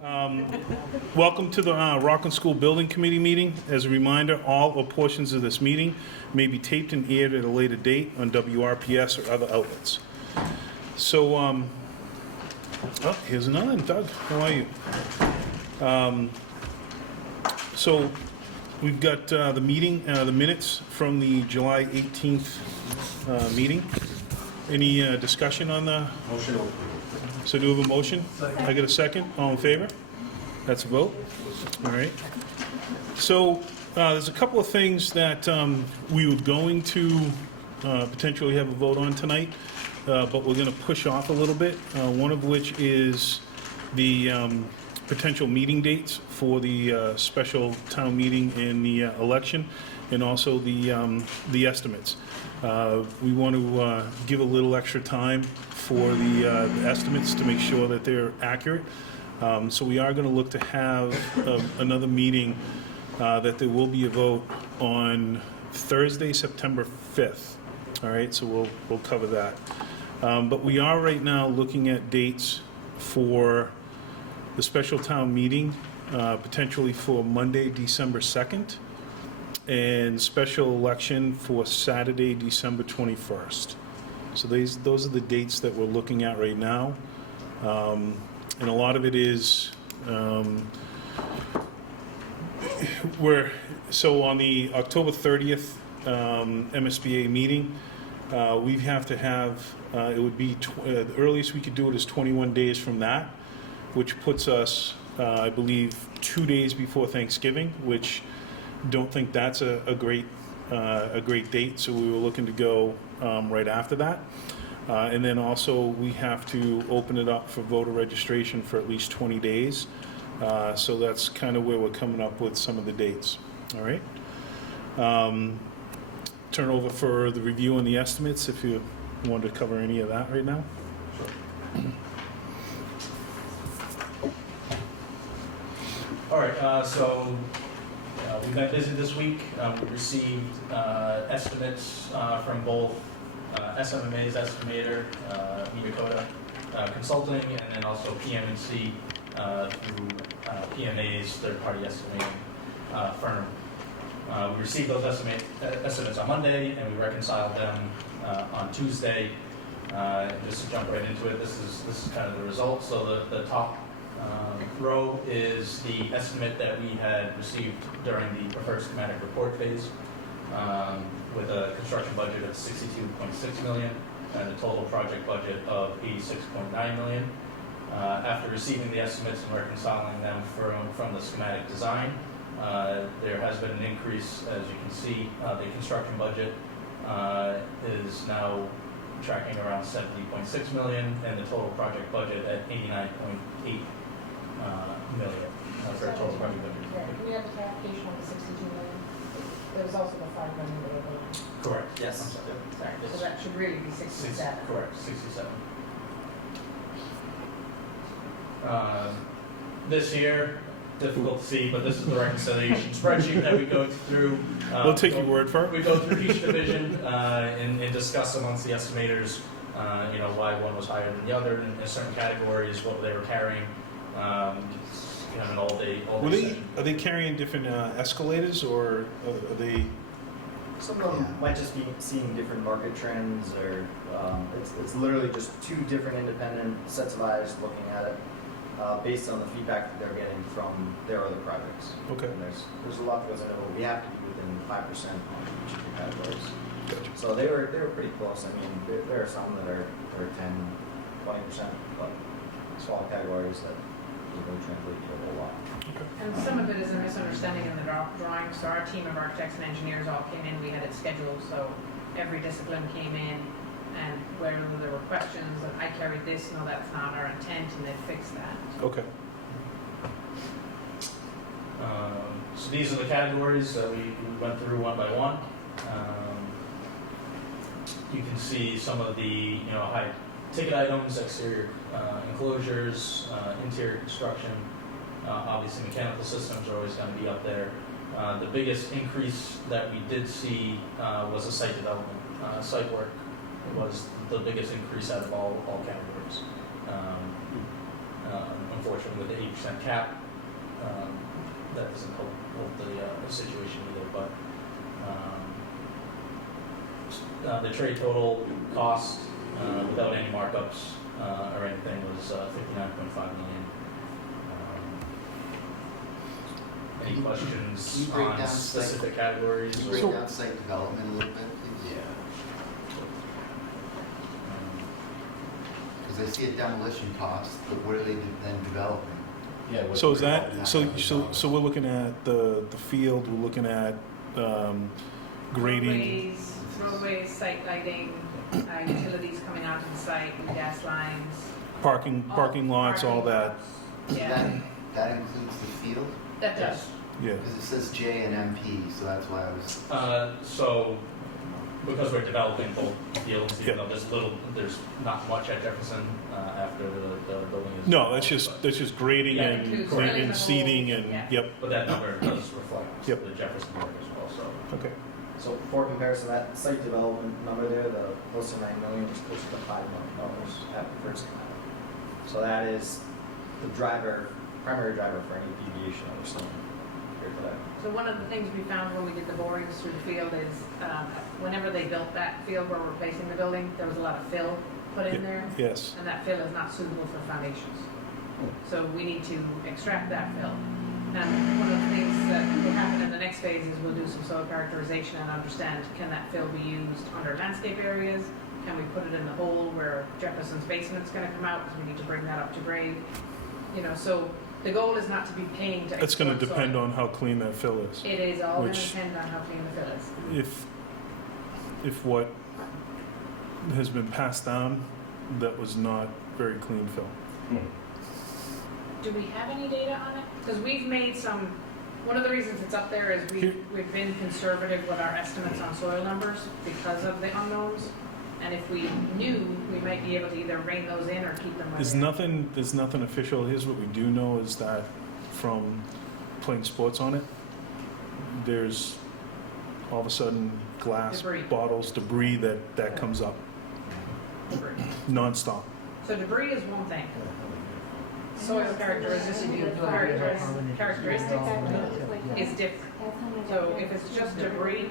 Welcome to the Rockland School Building Committee meeting. As a reminder, all or portions of this meeting may be taped and aired at a later date on WRPS or other outlets. So, oh, here's another one. Doug, how are you? So, we've got the meeting, the minutes from the July 18th meeting. Any discussion on the? Motion to approve. So do we have a motion? I get a second? All in favor? That's a vote. All right. So there's a couple of things that we were going to potentially have a vote on tonight, but we're going to push off a little bit. One of which is the potential meeting dates for the special town meeting and the election, and also the estimates. We want to give a little extra time for the estimates to make sure that they're accurate. So we are going to look to have another meeting that there will be a vote on Thursday, September 5th. All right, so we'll cover that. But we are right now looking at dates for the special town meeting, potentially for Monday, December 2nd, and special election for Saturday, December 21st. So those are the dates that we're looking at right now. And a lot of it is, so on the October 30th MSBA meeting, we have to have, it would be, the earliest we could do it is 21 days from that, which puts us, I believe, 2 days before Thanksgiving, which don't think that's a great date, so we were looking to go right after that. And then also we have to open it up for voter registration for at least 20 days. So that's kind of where we're coming up with some of the dates. All right. Turn over for the review and the estimates if you want to cover any of that right now. All right, we've been busy this week. We received estimates from both SMMA's estimator, Dakota Consulting, and then also PM&C through PMA's third-party estimating firm. We received those estimates on Monday, and we reconciled them on Tuesday. Just to jump right into it, this is kind of the result. So the top row is the estimate that we had received during the preferred schematic report phase, with a construction budget of $62.6 million and a total project budget of $86.9 million. After receiving the estimates and reconciling them from the schematic design, there has been an increase. As you can see, the construction budget is now tracking around $70.6 million, and the total project budget at $89.8 million. That's our total project budget. Yeah, we have the clarification on the 62 million. There was also the 5 million that were going. Correct. Yes. Sorry, so that should really be 67. Correct, 67. This year, difficult to see, but this is the reconciliation spreadsheet that we go through. We'll take your word for it. We go through each division and discuss amongst the estimators, why one was higher than the other in certain categories, what they were carrying. Kind of an all-day session. Are they carrying different escalators, or are they? Some of them might just be seeing different market trends, or it's literally just two different independent sets of eyes looking at it based on the feedback that they're getting from their other projects. Okay. And there's a lot that goes into it, but we have to be within 5% on each of the categories. Gotcha. So they were pretty close. I mean, there are some that are 10, 20%, but smaller categories that really translate to a whole lot. And some of it is a misunderstanding in the drawing. So our team of architects and engineers all came in. We had it scheduled, so every discipline came in, and where there were questions, and I carried this, no, that's not our intent, and they fixed that. Okay. So these are the categories that we went through one by one. You can see some of the high ticket items, exterior enclosures, interior construction. Obviously, mechanical systems are always going to be up there. The biggest increase that we did see was the site development. Site work was the biggest increase out of all categories. unfortunately with the 8% cap, that doesn't help the situation either, but the trade total cost without any markups or anything was $59.5 million. Any Can questions you break on down specific categories? Can you or- break down site development a little bit, please? Yeah. Because I see a demolition cost, but what are they then developing? Yeah. what- So is that, so we're looking at the field, we're looking at grading, Roadways, site lighting, utilities coming onto the site, gas lines. parking lots, all that, So Yeah, that includes the field? that does. yeah. Because it says J and MP, so that's why I was, So, because we're developing both fields, Yeah. even though there's not much at Jefferson after the building is. No, that's just grading Yeah, and includes drilling and the seeding holes, and, yeah. yep, But that number does reflect Yep. the Jefferson work as well, so. okay. So for comparison, that site development number there, the close to $9 million, is close to $5 million at the first come out. So that is the primary driver for any deviation of the stone here today. So one of the things we found when we did the borings through the field is, whenever they built that field where we're replacing the building, there was a lot of fill put in there, Yes, and that fill is not suitable for foundations. So we need to extract that fill. And one of the things that will happen in the next phase is we'll do some soil characterization and understand, can that fill be used under landscape areas? Can we put it in the hole where Jefferson's basement's gonna come out, because we need to bring that up to grade? You know, so the goal is not to be paying to it's gonna export depend soil. on how clean that fill is. It is all gonna which- depend on how clean the fill is. If what has been passed down, that was not very clean fill. Do we have any data on it? Because we've made some, one of the reasons it's up there is Here- we've been conservative with our estimates on soil numbers because of the unknowns. And if we knew, we might be able to either rein those in or keep them. where There's they are. nothing official. Here's what we do know is that from playing sports on it, there's all of a sudden glass Debris. bottles, debris that comes up Debris. nonstop. So debris is one thing. Soil characteristics is different. So if it's just debris,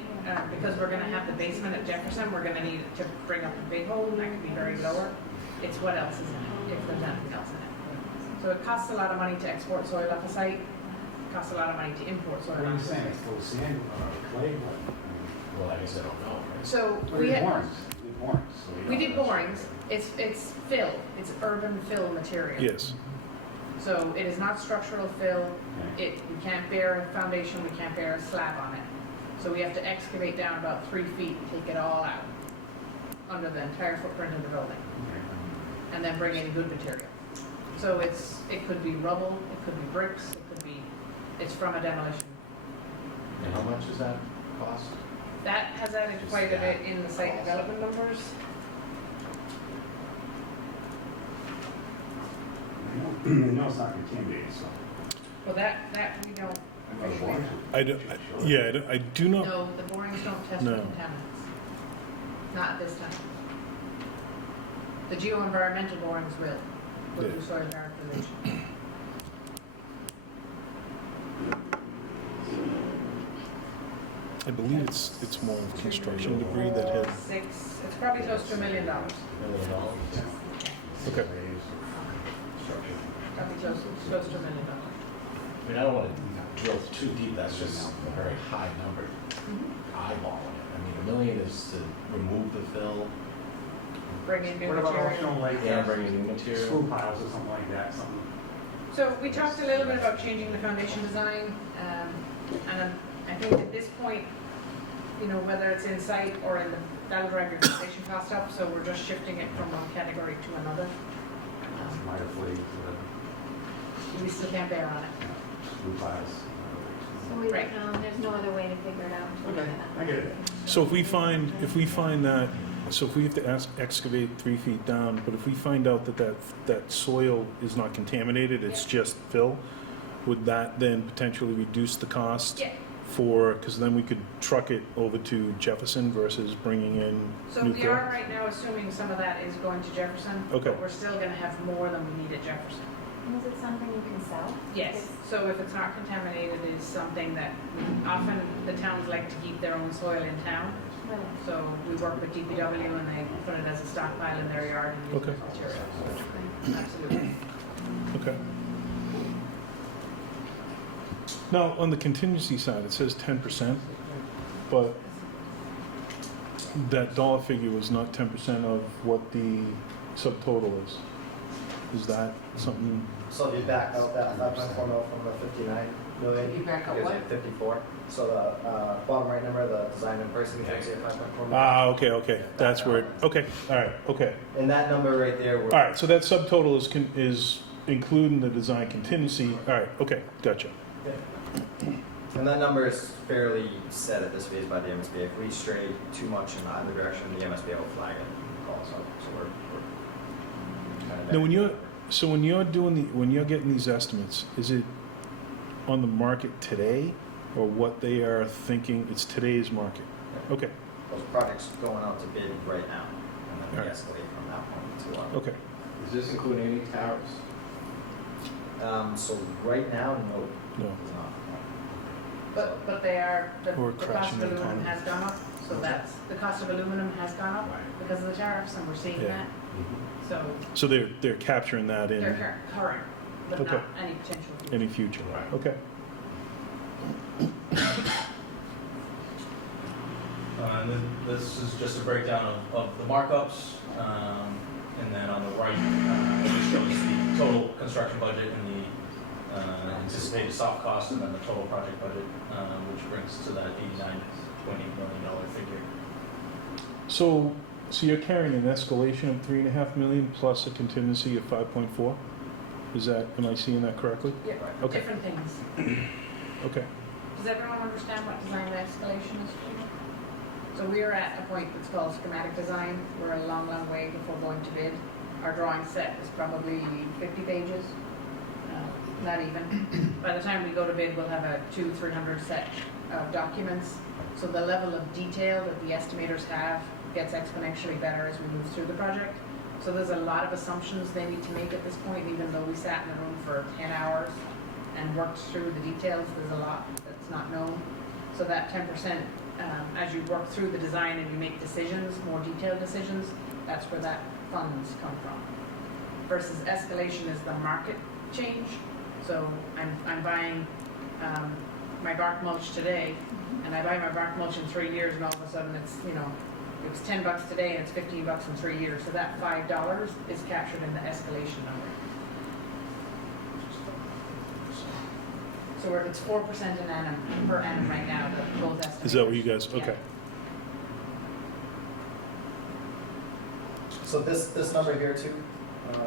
because we're gonna have the basement at Jefferson, we're gonna need to bring up a big hole, and that could be very lower. It's what else is in it, if there's anything else in it. So it costs a lot of money to export soil off a site, it costs a lot of money to import soil What are you off a saying, site. it's full sand or clay? Well, I guess I don't know. right? So Or we did had, borings, we did borings. So we know did that's- borings, it's fill, it's urban fill material. Yes. So it is not structural fill, Okay. we can't bear a foundation, we can't bear a slab on it. So we have to excavate down about 3 feet, take it all out, under the entire footprint of the building, and then bring in good material. So it could be rubble, it could be bricks, it's from a demolition. And how much does that cost? That has added quite a bit in the site development numbers. I know it's not contaminated, so. Well, that we don't officially know. I do not. No, the borings don't test for No. contaminants. Not at this time. The geoenvironmental borings will. We'll do soil characterization. I believe it's more of construction debris that had. It's probably close to $1 million. $1 million. Okay. Probably close to $1 million. I mean, I don't want to drill too deep, that's just a very high number, eyeballing it. I mean, $1 million is to remove the fill Bring in new What about material. optional like and bring in new material. screw piles or something like that, something? So we talked a little bit about changing the foundation design, and I think at this point, you know, whether it's in site or in the, that'll drive your foundation cost up, so we're just shifting it from one category to another. Minor flake, We still can't bear on it. screw piles. So we Right. don't know, there's no other way to figure it out. Okay, I get it. So if we find that, so if we have to excavate 3 feet down, but if we find out that soil is not contaminated, it's just fill, would that then potentially reduce the cost? Yeah. Because then we could truck it over to Jefferson versus bringing in So new we fill? are right now assuming some of that is going to Jefferson. Okay. But we're still gonna have more than we need at Jefferson. And is it something you can sell? Yes, so if it's not contaminated, it's something that often the towns like to keep their own soil in town. Really? So we work with DPW and they put it as a stockpile in their yard and use it Okay. as material. So, absolutely. Okay. Now, on the contingency side, it says 10%, but that dollar figure was not 10% of what the subtotal is. Is that something? So if you back out that 5.4 mil from the 59 million, You back out gives what? you 54. So the bottom right number, the design and pricing, gives you 5.4 million. Okay, that's where, okay, all right, okay. And that number right there, All right, so that subtotal is including the design contingency, all right, okay, gotcha. and that number is fairly set at this phase by the MSBA. If we stray too much in either direction, the MSBA will flag it and call us up. So we're kind of Now, when you're getting these estimates, is it on the market today, or what they are thinking, it's today's market? Okay, those projects going out to bid right now, and then we Alright. escalate from that point to okay. Is this including any tariffs? So right now, no, No, it's not. But they are, the Or cost crashing of the aluminum economy. has gone up, so that's, the cost of aluminum has gone up because of the tariffs, and we're seeing Yeah. that. So so they're capturing that in they're current, but Okay. not any potential. any future, Right. okay. And then this is just a breakdown of the markups. And then on the right, it shows the total construction budget and the anticipated soft cost, and then the total project budget, which brings to that $89.8 million figure. So you're carrying an escalation of 3.5 million plus a contingency of 5.4? Is that, am I seeing that correctly? Yeah, Okay. different things. Okay, Does everyone understand what design escalation is for? So we're at a point that's called schematic design. We're a long, long way before going to bid. Our drawing set is probably 50 pages, not even. By the time we go to bid, we'll have a 200-300 set of documents. So the level of detail that the estimators have gets exponentially better as we move through the project. So there's a lot of assumptions they need to make at this point, even though we sat in a room for 10 hours and worked through the details, there's a lot that's not known. So that 10%, as you work through the design and you make decisions, more detailed decisions, that's where that funds come from. Versus escalation is the market change. So I'm buying my bark mulch today, and I buy my bark mulch in 3 years, and all of a sudden it's, it was $10 today and it's $15 in 3 years. So that $5 is captured in the escalation number. So it's 4% per annum right now, but both estimates. is that what you guys, Yeah. okay. So this number here too,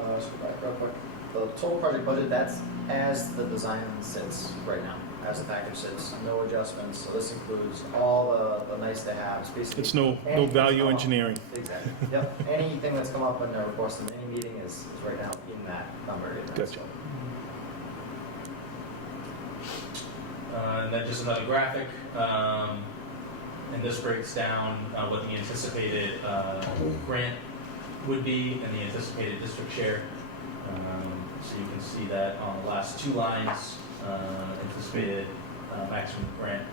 let's go back real quick. The total project budget, that's as the design sits right now, as the package sits, no adjustments. So this includes all the nice to haves, basically. It's no anything that's value come up- engineering. Exactly, yep. Anything that's come up in the request of any meeting is right now in that number. in that Gotcha. scope. And then just another graphic, and this breaks down what the anticipated grant would be and the anticipated district share. So you can see that on the last two lines, anticipated maximum grant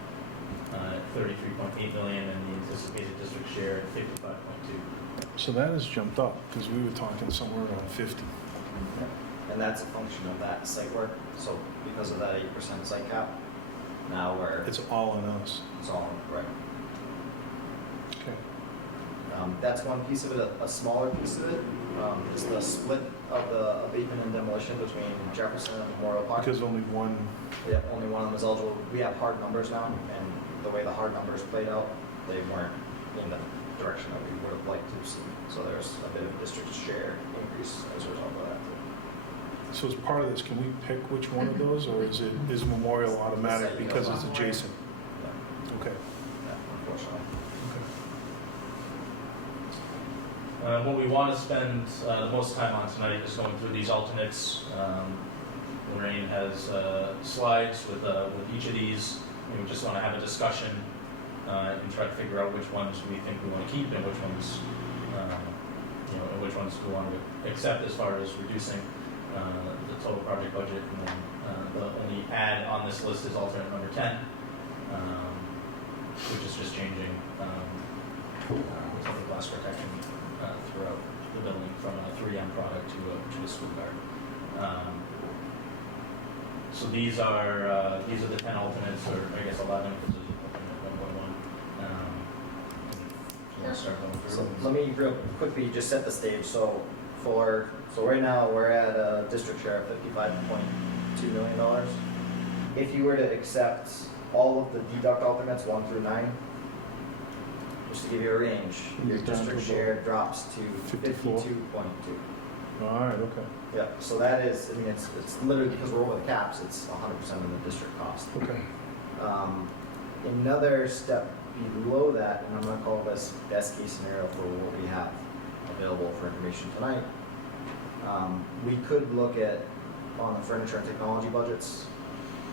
at $33.8 million and the anticipated district share at $55.2. So that has jumped up, because we were talking somewhere around 50. And that's a function of that site work. So because of that 8% site cap, now It's all on us. it's all right. Okay. That's one piece of it. A smaller piece of it is the split of the abatement and demolition between Jefferson and Memorial Park. Because only one, Yeah, only one of them is eligible. We have hard numbers now, and the way the hard numbers played out, they weren't in the direction that we would have liked to see. So there's a bit of district share increase as a result of that. so as part of this, can we pick which one of those, or is Memorial automatic because it's adjacent? Yeah, Okay. unfortunately. What we want to spend the most time on tonight is going through these alternates. Lorraine has slides with each of these, and we just want to have a discussion and try to figure out which ones we think we want to keep and which ones, and which ones we want to accept as far as reducing. the total project budget, and then the only add on this list is alternate number 10, which is just changing the total glass protection throughout the building from a 3M product to a school guard. So these are the 10 alternates, or I guess 11 because there's alternate 1.1. You want to start going through? So let me real quickly just set the stage. So right now we're at a district share of $55.2 million. If you were to accept all of the deduct alternates 1 through 9, just to give you a range, your district share drops to 54. 52.2. All right, okay. Yeah, so that is, I mean, it's literally because we're over the caps, it's 100% of the district cost. Okay. Another step below that, and I'm going to call this best case scenario for what we have available for information tonight. We could look at, on the furniture and technology budgets,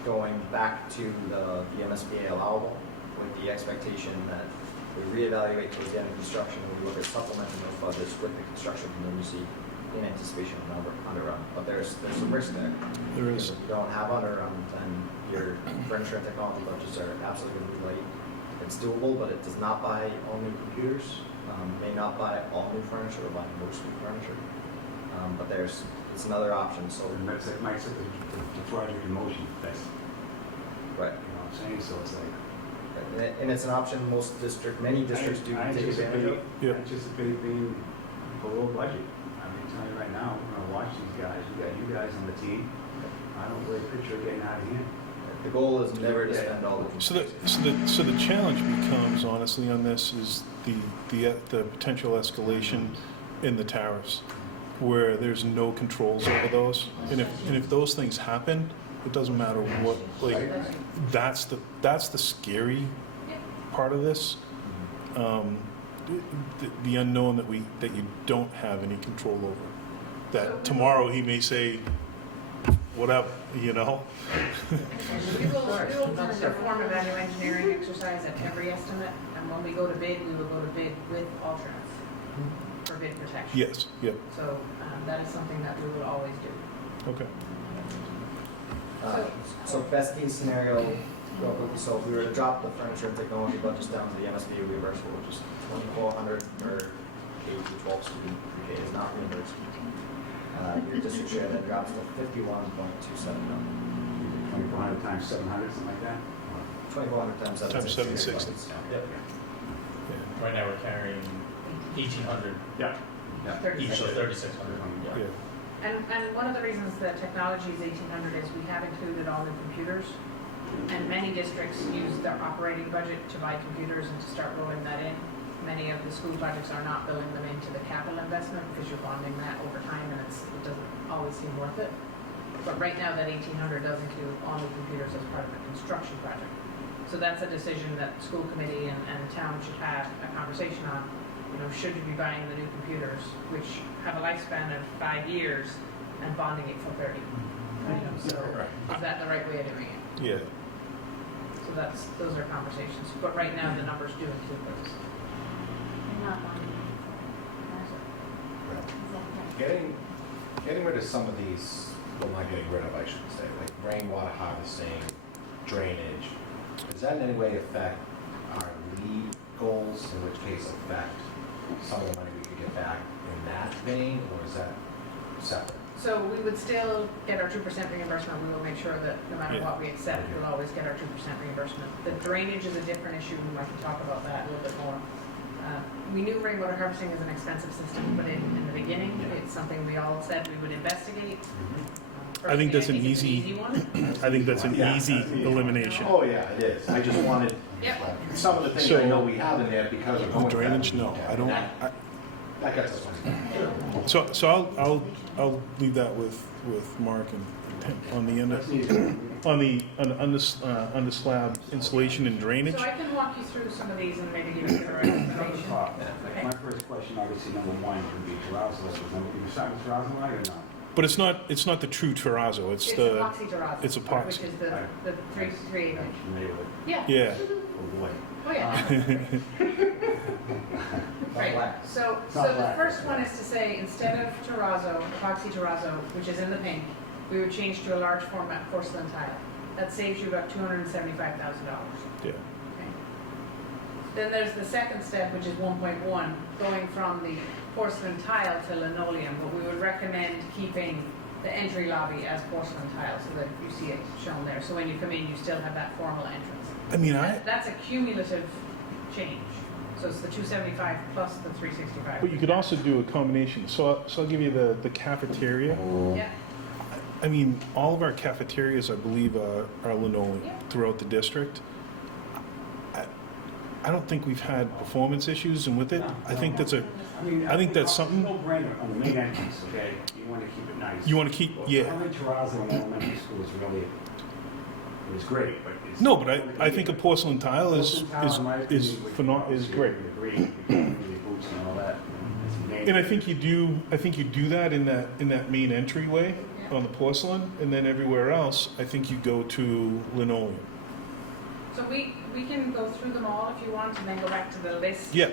going back to the MSBA allowable with the expectation that we reevaluate towards the end of construction and we look at supplementing those budgets with the construction contingency in anticipation of an underrun. But there's some risk there. There is. If you don't have underrun, then your furniture and technology budgets are absolutely going to be light. It's doable, but it does not buy all new computers, may not buy all new furniture or buy most new furniture. But it's another option. So And that's it, Mike said the project in motion, that's, right. you know what I'm saying, so it's like. And it's an option many districts do I take advantage of. I anticipate being below budget. I'm telling you right now, we're gonna watch these guys, we got you guys on the team. I don't really picture it getting out of hand. The goal is never to spend all the So the challenge becomes, honestly, on this is the potential escalation in the tariffs, where there's no controls over those, and if those things happen, it doesn't matter what. Like that's the scary part of this. The unknown that you don't have any control over. That tomorrow he may say, whatever, you know. We will perform a value engineering exercise at every estimate, and when we go to bid, we will go to bid with alternates for bid protection. Yes. Yep. So that is something that we will always do. Okay. So best case scenario, real quickly, so if we were to drop the furniture and technology budgets down to the MSBA reimbursable, which is $2,400 per K to 12 student, pre-K is not reimbursed. Your district share then drops to $51.27 million. 2,400 times 700, something like that. 2,400 times 760. Times 760. Yep. Right now we're carrying 1,800 Yeah. each, so 3,600. Yeah. And one of the reasons that technology is 1,800 is we have included all the computers, and many districts use their operating budget to buy computers and to start rolling that in. Many of the school budgets are not billing them into the capital investment because you're bonding that over time, and it doesn't always seem worth it. But right now, that 1,800 does include all the computers as part of the construction project. So that's a decision that the school committee and the town should have a conversation on. You know, should you be buying the new computers, which have a lifespan of 5 years, and bonding it for 30? You know, so is that the right way of doing it? Yeah. So those are conversations. But right now, the numbers do include those. Not bonding. Getting rid of some of these, well, not getting rid of, I should say, like rainwater harvesting, drainage, does that in any way affect our lead goals, in which case affect some of the money we could get back in that vein, or is that separate? So we would still get our 2% reimbursement. We will make sure that no matter Yeah. what we accept, we'll always get our 2% reimbursement. The drainage is a different issue. I can talk about that a little bit more. We knew rainwater harvesting is an expensive system to put in the beginning. Yeah. It's something we all said we would investigate. I think that's an it's easy- one. I think that's an Yeah. easy elimination. Oh, yeah, it is. I just wanted Yep. some of the things I know we have in there because of going. Drainage, no, I don't. That gets us one. So I'll leave that with Mark and Tim on the under slab insulation and drainage. So I can walk you through some of these and maybe give you the right information. My first question, obviously, number one would be terrazzo. You start with terrazzo line or not? But it's not the true terrazzo. It's It's the epoxy terrazzo. it's epoxy. Which is the 3/8 inch. Familiar with it? Yeah. yeah. Oh, boy. Oh, yeah. Not Right, black. so not the black. first one is to say, instead of terrazzo, epoxy terrazzo, which is in the pink, we would change to a large format porcelain tile. That saves you about $275,000. Yeah. Okay. Then there's the second step, which is 1.1, going from the porcelain tile to linoleum, but we would recommend keeping the entry lobby as porcelain tile so that you see it shown there. So when you come in, you still have that formal entrance. I mean, That's a cumulative change. So it's the 275 plus the 365. but you could also do a combination. So I'll give you the cafeteria. Yeah, I mean, all of our cafeterias, I believe, are linoleum Yeah. throughout the district. I don't think we've had performance issues, and with it, I think that's I think that's something- No brainer on the main entrance, okay? You want to keep it nice. you want to keep, yeah. Harvard Terrazzo in elementary school was really, it was great, but it's. No, but I think a porcelain tile is Is great. Great, you can really boots and all that. It's amazing. And I think you do that in that main entryway on the porcelain, and then everywhere else, I think you go to linoleum. so we can go through them all if you want, and then go back to the list. Yeah,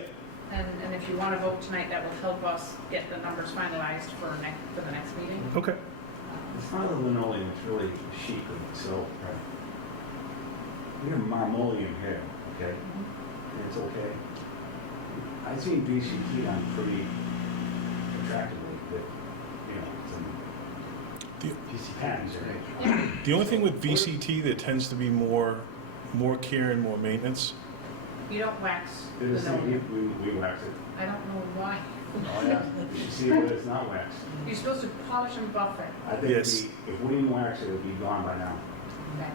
And if you want to vote tonight, that will help us get the numbers finalized for the next meeting. okay. It's not a linoleum, it's really chic and silk. We have marmoleum here, okay? And it's okay. I've seen VCT done pretty attractively with, some PC patterns, right? The only thing with VCT, there tends to be more care and more maintenance. You don't wax They're the same, linoleum. we wax it. I don't know why. Oh, yeah, you should see it when it's not waxed. You're supposed to polish and buff it. I think Yes. if we didn't wax it, it would be gone by now. Okay.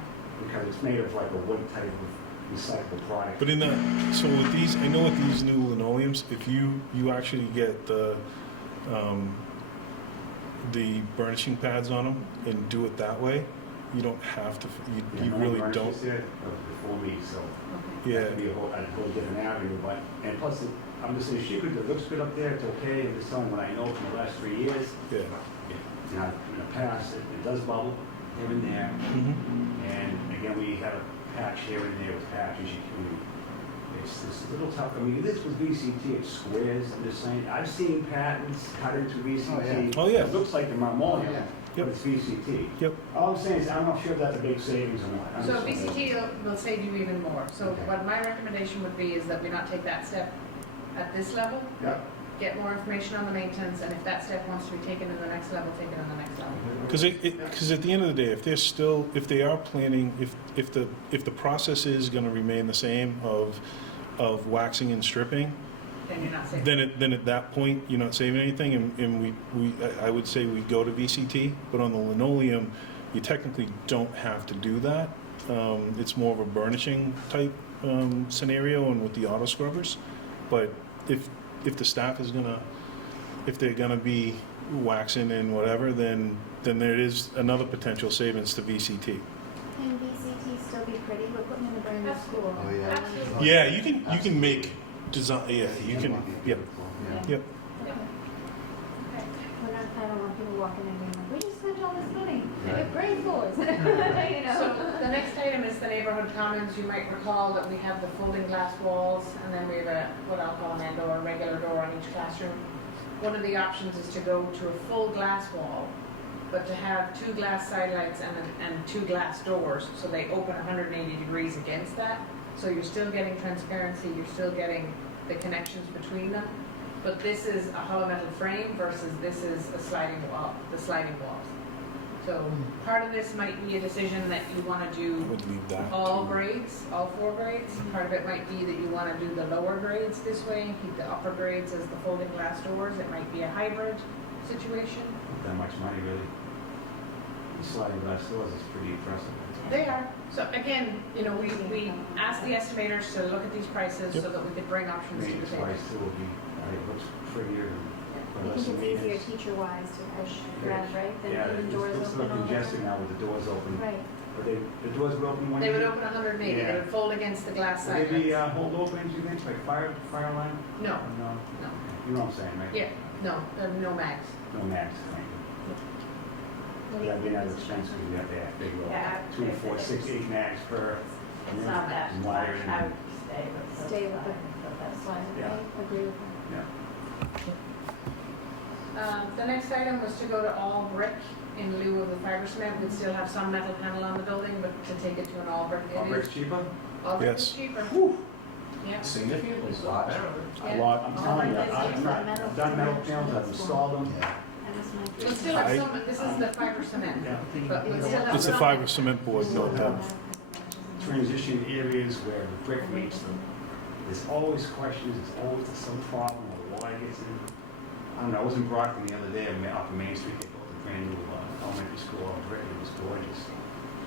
Because it's made of like a wood type of recyclable product. But so with these, I know with these new linoleums, if you actually get the burnishing pads on them and do it that way, you don't have to, you really don't. Before me, so Okay. Yeah, that'd be a whole different avenue, but, and plus, I'm just saying, it looks good up there, it's okay, I'm just telling what I know from the last 3 years. yeah. Now, in the past, it does bubble here and there, Mhm. and again, we had a patch here and there with patches, it's a little tough, I mean, this was VCT, it's squares, I'm just saying, I've seen patents cut into VCT. Oh, yeah. It looks like the marmoleum, Yeah. but it's VCT. Yep. All I'm saying is, I'm not sure if that's a big savings or not. I'm So just saying. VCT will save you even more. So Okay. what my recommendation would be is that we not take that step at this level, Yeah. get more information on the maintenance, and if that step wants to be taken in the next level, take it in the next level. Because at the end of the day, if they are planning, if the process is going to remain the same of waxing and stripping, Then you're not saving. then at that point, you're not saving anything, and I would say we go to VCT, but on the linoleum, you technically don't have to do that. It's more of a burnishing type scenario, and with the auto scrubbers. But if the staff is if they're gonna be waxing and whatever, then there is another potential savings to VCT. Can VCT still be pretty? We're putting in a brand new school. Oh, yeah. Absolutely. Yeah, you can make design. Yeah, you can. Yep. Yeah. Yep. Okay. I don't want people walking in and being like, we just spent all this money. They Right. have grade floors. You So know? the next item is the neighborhood commons. You might recall that we have the folding glass walls, and then we have what I'll call an end door, a regular door on each classroom. One of the options is to go to a full glass wall, but to have 2 glass sidelights and 2 glass doors, so they open 180 degrees against that. So you're still getting transparency, you're still getting the connections between them. But this is a hollow metal frame versus this is a sliding wall, the sliding walls. So part of this might be a decision that you want to I do would leave that. all grades, all 4 grades. Part of it might be that you want to do the lower grades this way and keep the upper grades as the folding glass doors. It might be a hybrid situation. Not that much money, really. These sliding glass doors is pretty impressive. They are. So again, we asked the estimators to look at these prices so that we could bring options to the Maintenance table. wise too will be, it looks prettier and I less think it's easier maintenance. teacher-wise to push grab, right? Than Yeah, leaving it's doors a open little all the congested time. now with the doors open. Right. But the doors would open one They would day? open 180. They Yeah. would fold against the glass Would they be side. hold openings, you think, like fire line? No, No? no. You know what I'm saying, right? Yeah, no, no mags. No max, thank you. That'd be another expense because you have to have big, Yeah, 2, 4, 6, 8 max per. It's not that and much, wiring. I would stay with the. Stay with the slide, Yeah. right? Agree with that. Yeah. The next item was to go to all brick in lieu of the fiber cement. We'd still have some metal panel on the building, but to take it to an all brick. All It bricks is cheaper? all brick is Yes. cheaper. Yeah. Significantly so. A Yeah. lot, I'm All telling you, right, let's use the I've metal done metal panels, I've installed them. That was my. We'll still have some, this is the fiber cement, but we'll still have It's the some. fiber cement board, no doubt. Transition areas where the brick meets them. There's always questions, there's always some problem, or water gets in. I don't know, I was in Brockton the other day, off of Main Street, they built a brand new elementary school on brick, it was gorgeous.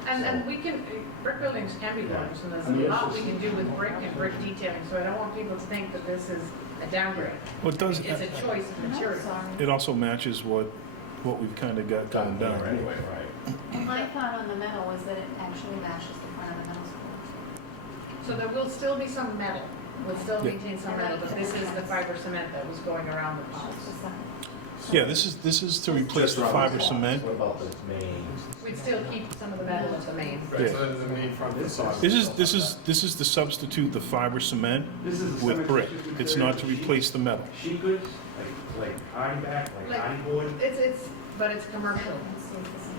And we can, brick buildings can be gorgeous, and there's I mean, a it's lot we just- can do with brick and brick detailing, so I don't want people to think that this is a downgrade. Well, it does, It's a choice of I'm material. sorry. it also matches what we've kind of got going down. Anyway, right. My thought on the metal was that it actually matches the front of the middle school. So there will still be some metal, we'll still Yeah. maintain some metal, but this is the fiber cement that was going around the pods. Just the- Yeah, this is to replace the fiber cement. What about the main? We'd still keep some of the metal at the main. Yeah. So there's the main front facade. This is to substitute the fiber cement This is a with brick. semi-precious It's material, not to replace the metal. Sheet goods, like hardy back, like Like- hardy board. But it's commercial, Let's see if this is-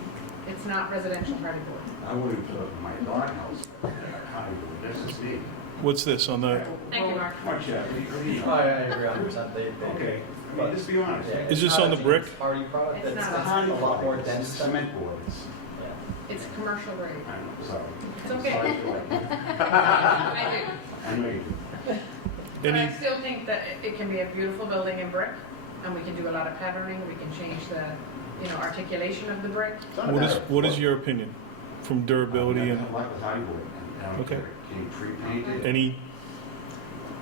it's not residential hardy board. I wouldn't put up my doghouse, hardy board, that's just me. What's this on the, Thank you, Mark. Come on, Chad, what do you- Oh, yeah, I agree 100%. They, Okay, I mean, just be honest. Yeah, Is this it's not on a the brick? Hardy product. It's It's not. It's a hardy a lot more board, dense. it's a cement board, it's, Yeah. It's commercial grade. I know, sorry. It's okay. Sorry for like, I do. I know you do. But I any, still think that it can be a beautiful building in brick, and we can do a lot of patterning, we can change the, articulation of the brick. It's not a what is, matter of what is your opinion from durability I and don't like the hardy board, I don't Okay. care, can you pre-paint it? any,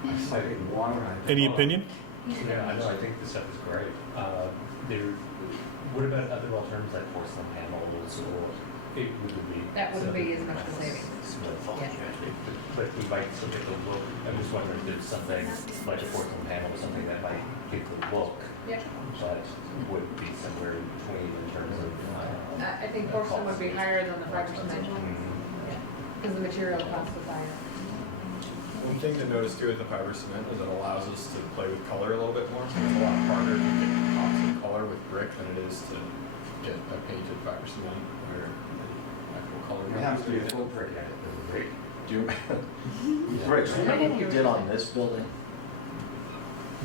It's like in water. any opinion? Yeah, I know, I think the stuff is great. What about other alternatives like porcelain panels or it would be? That wouldn't be as much the savings. Yeah. But we might still get the look, I'm just wondering if there's something like a porcelain panel or something that might get the look, Yeah. but would be somewhere in between in terms of. I think porcelain would be higher than the fiber cement, because the material cost is higher. One thing to notice too with the fiber cement is it allows us to play with color a little bit more. So it's a lot harder to get pops of color with brick than it is to get a painted fiber cement where the actual color. It has to be a comes full in. brick edit, right? Do you, Rick, so what you did on this building?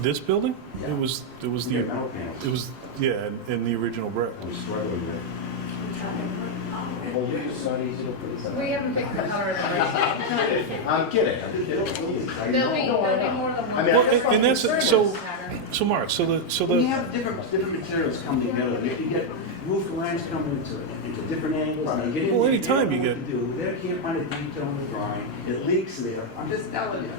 This building? Yeah. It was You the, get metal panels. it was, yeah, in the original brick. I'm struggling with it. Well, it's not easy to put. We haven't picked the color of the brick. I'm kidding, I'm kidding. I There'll be know. more than one. I mean, Well, and that's, so, Pattern. so Mark, so the, We have different materials come together, you can get roof lines coming into different angles, and you get in. Well, anytime you know get- what to do. They can't find a detail in the drawing, it leaks there, I'm just telling you,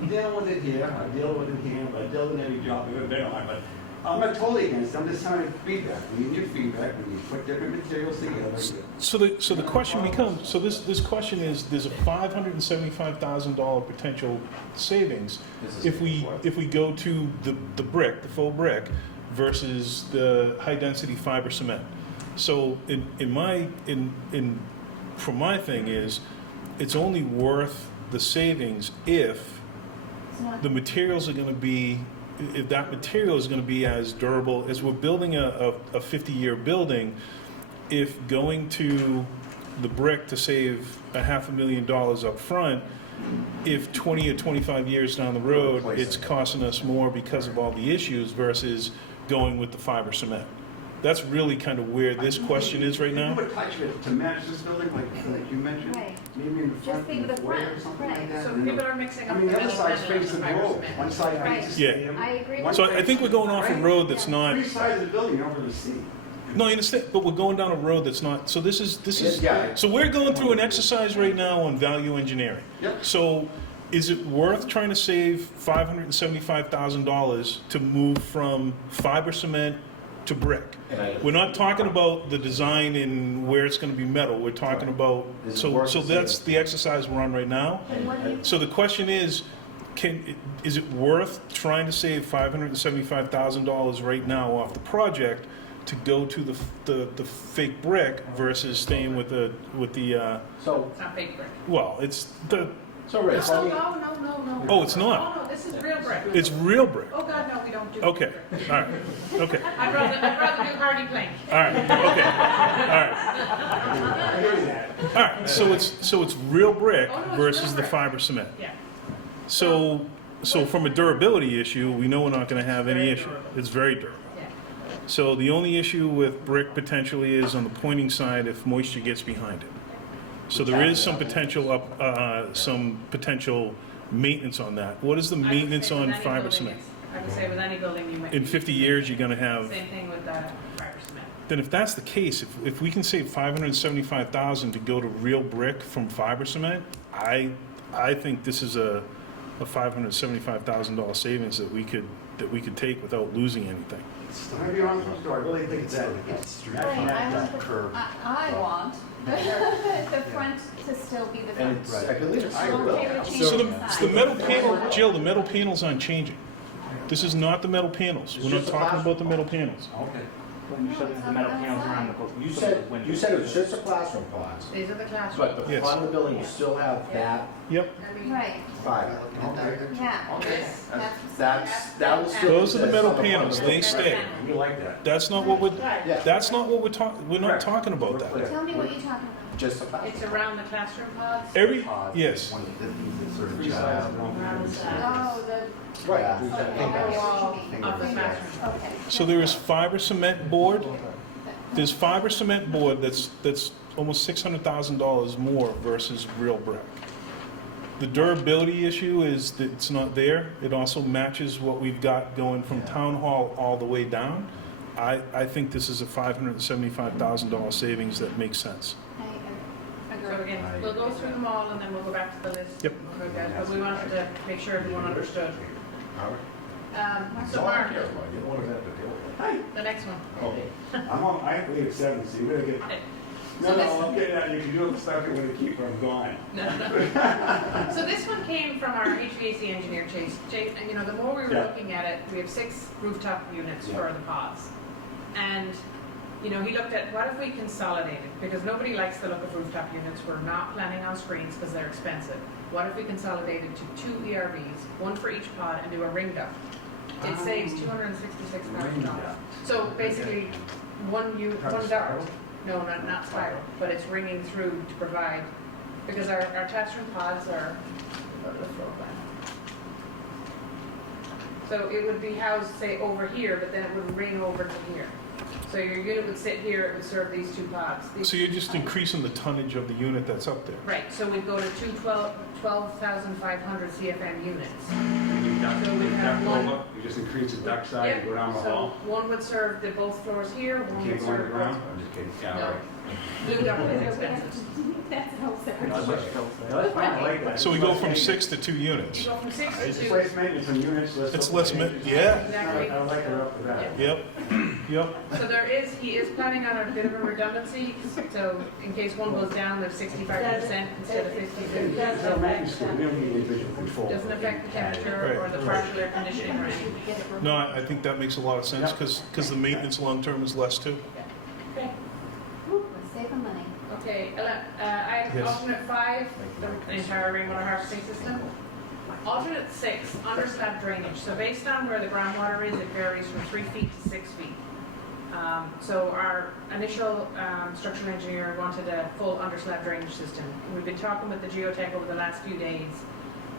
I'm dealing with it here, I deal with it here, I deal with every job I've ever been on, but I'm not totally against it, I'm just telling you feedback, we need your feedback, when you put different materials together. so the question becomes, so this question is, there's a $575,000 potential savings if we go to the brick, the full brick, versus the high-density fiber cement. So from my thing is, it's only worth the savings if It's not. the materials are gonna be, if that material is gonna be as durable, as we're building a 50-year building, if going to the brick to save $500,000 up front, if 20 or 25 years down the road, it's costing us more because of all the issues versus going with the fiber cement. That's really kind of where this question is right now. You put touch it to match this building, like you mentioned, Right. maybe in the front, think in the the foyer or front, something right. like that. So and people are mixing I up the mean, the middle other side's panel and the facing the fiber road, cement. one side Right. faces the Yeah. stadium. I agree. one So side I think we're going off a Right. road that's not, Three sides of the building over the sea. no, I understand, but we're going down a road that's not, so this is, Yeah. so we're going through an exercise right now on value engineering. Yep. So is it worth trying to save $575,000 to move from fiber cement to brick? We're not talking about the design and where it's gonna be metal, we're talking about, Is it so worth the that's savings? the exercise we're on right now. And what do you, So the question is, is it worth trying to save $575,000 right now off the project to go to the fake brick versus staying with the, So, It's not fake brick. well, it's so No, Rick, no, no, no, no. Oh, it's not? No, no, this is real brick. it's real brick. Oh, God, no, we don't don't do. Okay, all right, okay, I'd rather do hardy plank. all right, okay, all right. All right, so it's real brick Oh, no, it's versus real the brick. fiber cement. Yeah. So from a durability issue, we know we're not gonna have any Very issue. durable. It's very durable. Yeah. So the only issue with brick potentially is on the pointing side if moisture gets behind it. So there is some potential maintenance on that. What is the I would maintenance say with on any fiber building, cement? I would say with any building, you might. In 50 years, you're gonna have, Same thing with fiber cement. then if that's the case, if we can save $575,000 to go to real brick from fiber cement, I think this is a $575,000 savings that we could take without losing anything. I'm gonna be honest with you, I really think it's that. I want the front to still be the And front. it's, I believe it's I'm still okay real. with So changing the, the so the size. metal panel, Jill, the metal panels aren't changing. This is not the metal panels. It's We're not just the talking plastic about the metal panels. Okay. No, it's on the outside. You said it was just the classroom pods, These are the classrooms. but the Yes. front of the building, you still have that Yep, Right, fiber. yeah. This, That was still. those are the metal that's on the front panels. of the They building. stay. We like that. That's not what we're, Yeah, that's not what we're talking, we're not Correct. talking about that. Tell me what you're talking about. just the plastic. it's around the classroom pods. Every, yes. Oh, the. Right. Okay, I The know wall what you mean. of the classroom. Okay. So there is fiber cement board. There's fiber cement board that's almost $600,000 more versus real brick. The durability issue is that it's not there. It also matches what we've got going from town hall all the way down. I think this is a $575,000 savings that makes sense. I So agree. again, we'll go through them all and then we'll go back to the list. Yep. Okay, but we wanted to make sure everyone understood. So So Mark, You don't want to have to deal with it. the next one. I have to leave at 7, so you better get. So this- I'm getting that, you can do the stuff you're gonna keep from going. No. So this one came from our HVAC engineer, Chase. And you know, the more we were Yeah. looking at it, we have 6 rooftop units Yeah. for the pods. And, you know, he looked at, what if we consolidated? Because nobody likes the look of rooftop units. We're not planning on screens because they're expensive. What if we consolidated to 2 ERVs, one for each pod, and do a ring duct? It saves $266,000. So basically, one duct. No, not spiral, but it's ringing through to provide, because our classroom pods are, go to the floor plan. So it would be housed, say, over here, but then it would ring over to here. So your unit would sit here, it would serve these 2 pods. So you're just increasing the tonnage of the unit that's up there. Right, so we'd go to 12,500 CFM units. So we have one- You just increase the duct size, Yep, go down the so hall. one would serve both floors here, You one can't would go serve underground? both. I'm just kidding. No. Blue duct is expensive. That's so sad. That's fine, I like that. So we go from 6 to 2 units. You go from 6 to It's 2. less maintenance on units, less. It's less yeah. Exactly. I like it up to that. Yep, yep. So he is planning on a bit of a redundancy, so in case one goes down, there's 65% instead of 50. It's a maintenance school, we don't need any visual control. Doesn't affect the temperature or the partial air conditioning or anything. No, I think that makes a lot of sense because the maintenance long-term is less too. Okay. We're saving money. Okay, I Yes. alternate 5, the entire rainwater harvesting system. Alternate 6, underslab drainage. So based on where the groundwater is, it varies from 3 feet to 6 feet. So our initial structural engineer wanted a full underslab drainage system. We've been talking with the geotech over the last few days,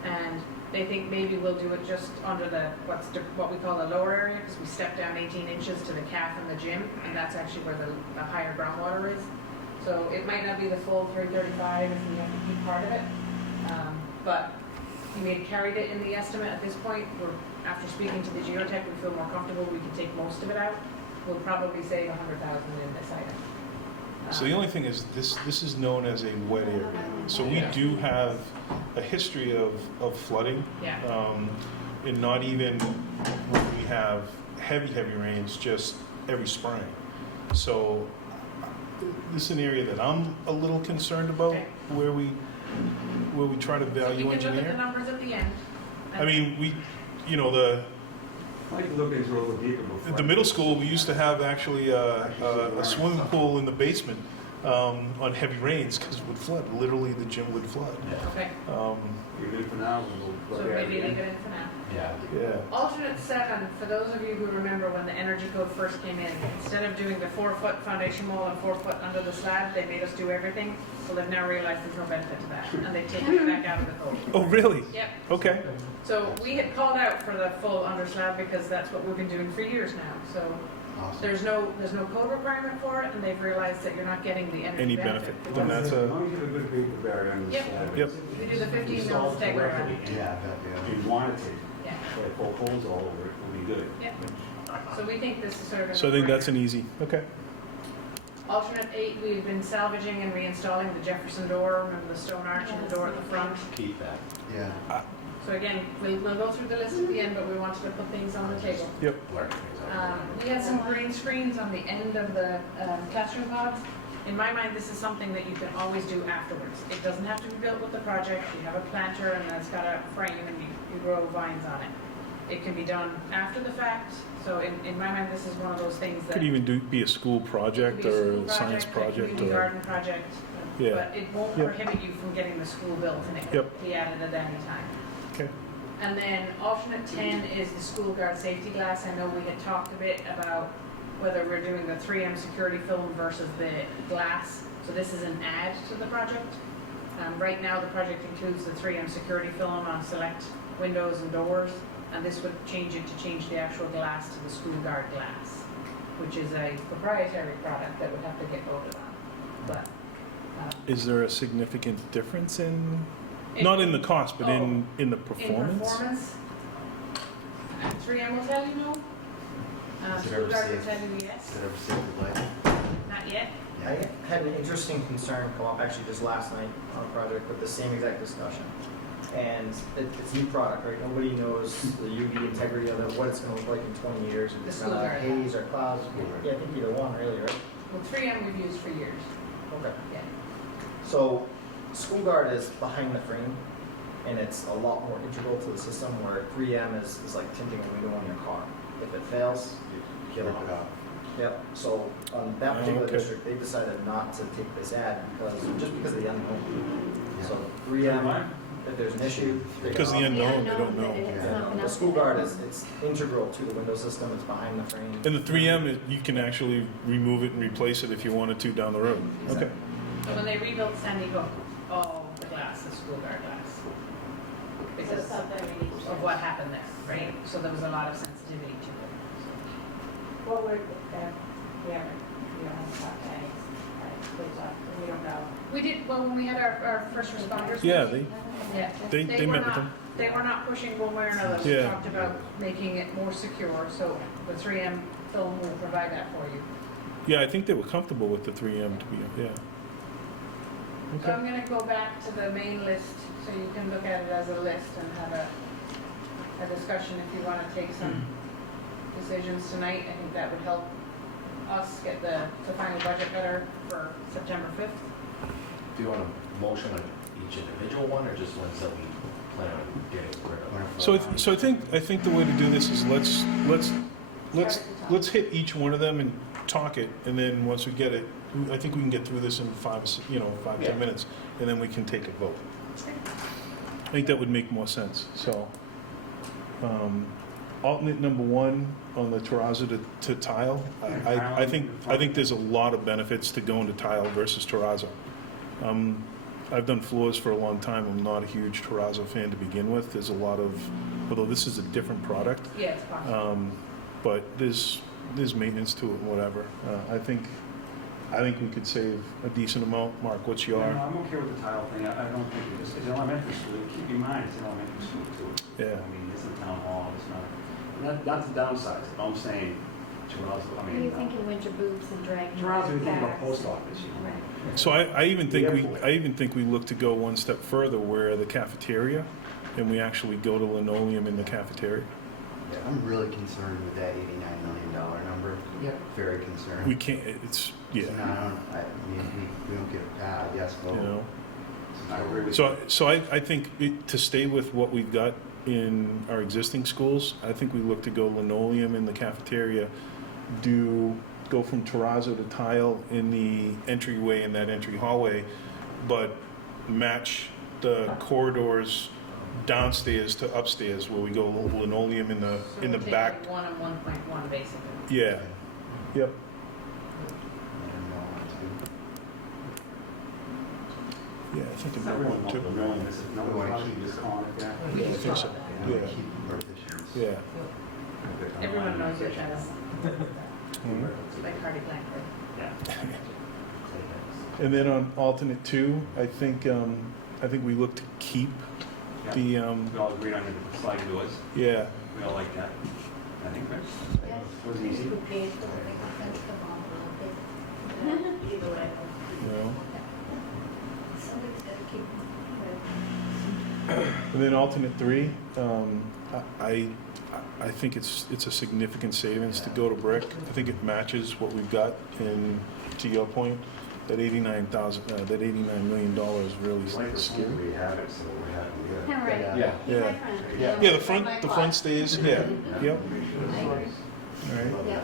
and they think maybe we'll do it just under what we call the lower area, because we step down 18 inches to the calf and the gym, and that's actually where the higher groundwater is. So it might not be the full 335 if we have to keep part of it, but we may have carried it in the estimate at this point. After speaking to the geotech, we feel more comfortable we can take most of it out. We'll probably save $100,000 in this item. So the only thing is, this is known as a wet area. So we do have a history of flooding. Yeah. And not even when we have heavy rains, just every spring. So this is an area that I'm a little concerned about, Okay. where we try to So value we can look at the engineer. numbers at the end. I mean, I like to look into it a little deeper before. at the middle school, we used to have actually a swimming pool in the basement on heavy rains, because it would flood, literally the gym would flood. Okay, Even for now, we'll. so maybe leave it in for now. Yeah. Yeah. Alternate 7, for those of you who remember when the energy code first came in, instead of doing the 4-foot foundation wall and 4 foot under the slab, they made us do everything. So they've now realized there's no benefit to that, and they've taken it back out of the code. Oh, really? Yep. Okay. So we had called out for the full under slab because that's what we've been doing for years now. So Awesome. there's no code requirement for it, and they've realized that you're not getting the energy Any benefit. benefit? Then that's As a, long as you have a good vapor barrier on the Yep. slab. Yep. We do the 15 mil Solve stagger correctly. around. Yeah, I bet, yeah. If you wanted to, Yeah. like poke holes all over it, will be good. Yep. So we think this is sort of. a so I think that's an no-brainer. easy, okay. Alternate 8, we've been salvaging and reinstalling the Jefferson door. Remember the stone arch and the door at the front? Keep that. Yeah. So again, we'll go through the list at the end, but we wanted to put things on the table. Blur things out. We had some green screens on the end of the classroom pods. In my mind, this is something that you can always do afterwards. It doesn't have to be built with the project. You have a planter and it's got a frame and you grow vines on it. It can be done after the fact. So in my mind, this is one of those things that. Could even be a school project It could be a or school a science a project community or, garden project. Yeah. But it won't Yep. prohibit you from getting the school built, and it Yep. can be added at any time. okay. And then alternate 10 is the school guard safety glass. I know we had talked a bit about whether we're doing the 3M security film versus the glass. So this is an add to the project. Right now, the project includes the 3M security film on select windows and doors, and this would change it to change the actual glass to the school guard glass, which is a proprietary product that would have to get voted on. But Is there a significant difference in, not in the cost, but in the in performance? performance, 3M will tell you no. Is it School ever guard will safe? tell you yes. Is it ever safe to light? Not yet. I had an interesting concern come up actually just last night on a project with the same exact discussion. And it's a new product, right? Nobody knows the UV integrity of it, what it's gonna look like in 20 years. If it's The gonna school have guard. haze or clouds. Yeah, I think either one really, right? Well, 3M we've used for years. Okay. Yeah. So, School Guard is behind the frame, and it's a lot more integral to the system, where 3M is like tinting a window on your car. If it fails, you kill it off. Yep, so on that particular okay. district, they decided not to take this ad just because of the unknown. So 3M, if there's an issue, they Because the can unknown, they don't that know. it's Yeah. not The enough. School Guard it's integral to the window system, it's behind the frame. And the 3M, you can actually remove it and replace it if you wanted to down the road. Okay. So when they rebuilt Sandy Hook, all the glass is school guard glass. Because of what happened there, right? So there was a lot of sensitivity to it. What were we don't have top tanks, we don't know. We did, well, when we had our first responders. Yeah, meeting, yeah, they were met with not- them. They were not pushing one way or another. We Yeah. talked about making it more secure, so the 3M film will provide that for you. Yeah, I think they were comfortable with the 3M to be, yeah. So Okay. I'm gonna go back to the main list, so you can look at it as a list and have a discussion if you wanna take some decisions tonight. I think that would help us get the final budget better for September 5th. Do you want a motion on each individual one, or just ones that we plan on getting rid of? So I think the way to do this is let's hit each one of them and talk it, and then once we get it, I think we can get through this in 5, 10 minutes, and then we can take a vote. I think that would make more sense, so. Alternate number 1 on the terrazzo to tile, I think there's a lot of benefits to going to tile versus terrazzo. I've done floors for a long time. I'm not a huge terrazzo fan to begin with. There's a lot of, although this is a different product, Yeah, it's possible. but there's maintenance to it and whatever. I think we could save a decent amount. Mark, what's your? I'm okay with the tile thing. I don't think it's elementary school. Keep in mind, it's elementary school too. Yeah. I mean, it's a town hall. It's not. That's the downside. I'm saying, terrazzo. I Are mean, you thinking winter boots and dragging? terrazzo. You think about bags? post office, you know. Right. So I even think Airport. I even think we look to go one step further, where the cafeteria, and we actually go to linoleum in the cafeteria. Yeah, I'm really concerned with that $89 million number. Yep. Very concerned. We can't. It's yeah. So now I mean, we don't get a pass, yes, You vote. know. I agree with So I think to stay with what we've got in our existing schools, I think we look to go linoleum in the cafeteria, go from terrazzo to tile in the entryway and that entry hallway, but match the corridors downstairs to upstairs where we go linoleum in the So we're back. taking 1 and 1.1 basically. Yeah. Yep. Yeah, I think it'd be Everyone one wants too. the million, this is another We wanna project, keep- you just call it that. Yeah, I think so. We wanna Yeah. keep partitions. Yeah. Everyone knows it as Mhm. like Hardy Blanford. And then on alternate 2, I think we look to keep the We all agreed on the sliding doors, yeah. we all like that, I think, right? Yes. It was easy. Who pays for it, they can fence the ball a little bit. Either way. You know. Somebody's gotta keep it. And then alternate 3, I think it's a significant savings to go to brick. I think it matches what we've got, and to your point, that $89 million really We like the scary. school, we have it, so we're happy with it. Yeah, right. Yeah. He's my Yeah. friend. Yeah. Yeah, the front stays. Yeah. Yep. I agree. All right.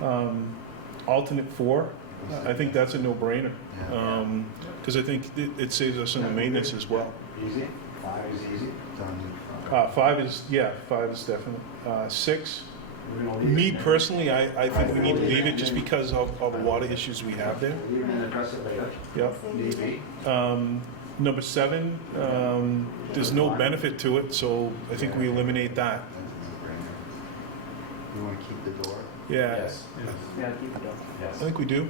Yeah. Alternate 4, I think that's a no-brainer, Yeah. because I think it saves us in the maintenance as well. Easy, 5 is easy. Done. 5 is definite. 6, We don't leave me it. personally, I think we need to leave it just because of all the water issues we have there. Leave it and address it later. Yep. Maybe. Number 7, there's no benefit to it, so I think we eliminate that. That's a no-brainer. You wanna keep the door? Yeah, Yes, Yeah, keep it going. I yes. think we do.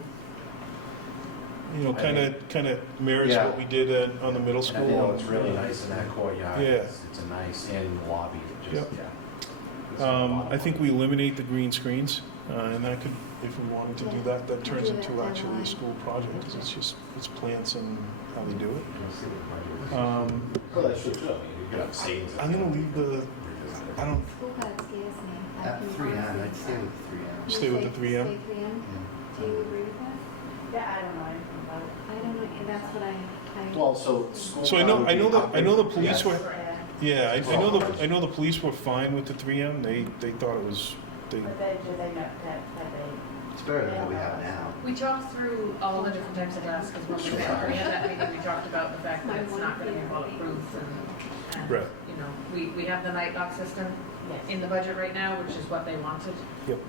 You know, I kind of mirrors Yeah. what we did on the middle And I think school. it's really nice in that courtyard. Yeah. It's a nice in lobby, just, Yep. yeah. I think we eliminate the green screens, and that could, if we wanted to do that, that turns Do that into down the actually a line. school project, because it's plants and how they do it. We'll see what the budget is. Well, that's true too. I mean, you could have savings. I'm gonna leave the, I don't, School card scares me. I At can 3M, honestly- I'd stay with 3M. You Stay with say- the 3M? Stay 3M? Yeah. Do you agree with that? Yeah, I don't know anything about it. I don't know, and that's what I. Well, so school. so I know the police Yes. were, Yeah. yeah, I know the police were fine with the 3M, they thought it was, But they, do they know that It's better than what we have now. We talked through all the different types of glass, because when we had that meeting, we talked about the fact that it's not gonna be bulletproof, and, Right. you know, we have the night lock system Yes. in the budget right now, which is what they wanted.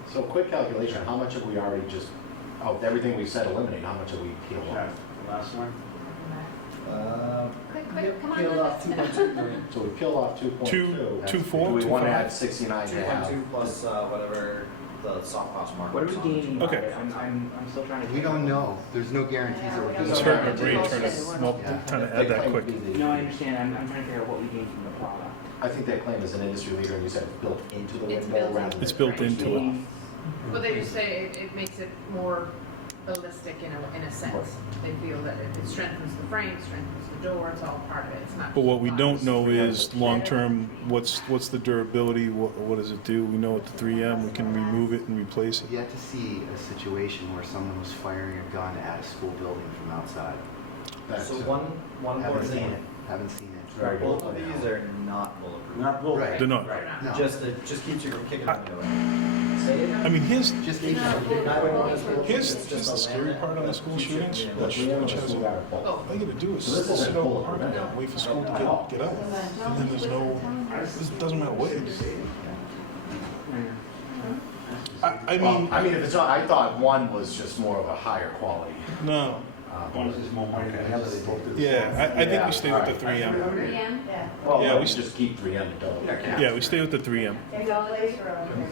So quick calculation, how much have we already just, everything we said eliminate, how much have we peeled Okay, off? the last one? Quick, come on, Peeled off let's- 2.2 million. So we peeled off 2.2. 2.4, Do we want to 2.5? add 69 to have? 2.2 plus whatever the soft cost mark. What are we gaining by Okay. it? I'm still trying to. We don't know. There's no guarantees Yeah, that we we're don't It's know. gonna. hurt my brain trying to add that quick. No, I understand. I'm trying to figure out what we gain from the product. I think that claim is an industry leader, and you said built into the It's window built rather than. It's built into it. But they just say it makes it more ballistic in a sense. They feel that it strengthens the frame, strengthens the door, it's all part of it, it's not. But what we just don't know glass. is long-term, what's the durability, what does it do? We know with the 3M, we can remove it and replace it. I've yet to see a situation where someone was firing a gun at a school building from outside. That's So it. one Haven't more seen thing. it. Haven't seen it. Very good. Both of these are not bulletproof. Not bull. Right. They're not. Right. Uh, No. Just keeps you from kicking the window. Say it. I mean, here's Just It's not bulletproof. here's the scary part on the school shootings, which has a, all you gotta do is sit over the parking lot, wait for school to get out, and then there's no, it doesn't matter what it is. I mean, I mean, if it's not, I thought one was just more of a higher quality. no, One is just more money than the other, they both do the same. yeah, I think we stay with the 3M. 3M? Yeah. Well, Yeah, yeah, we we just keep 3M and double. Yeah, we stay with the 3M. It's all later on.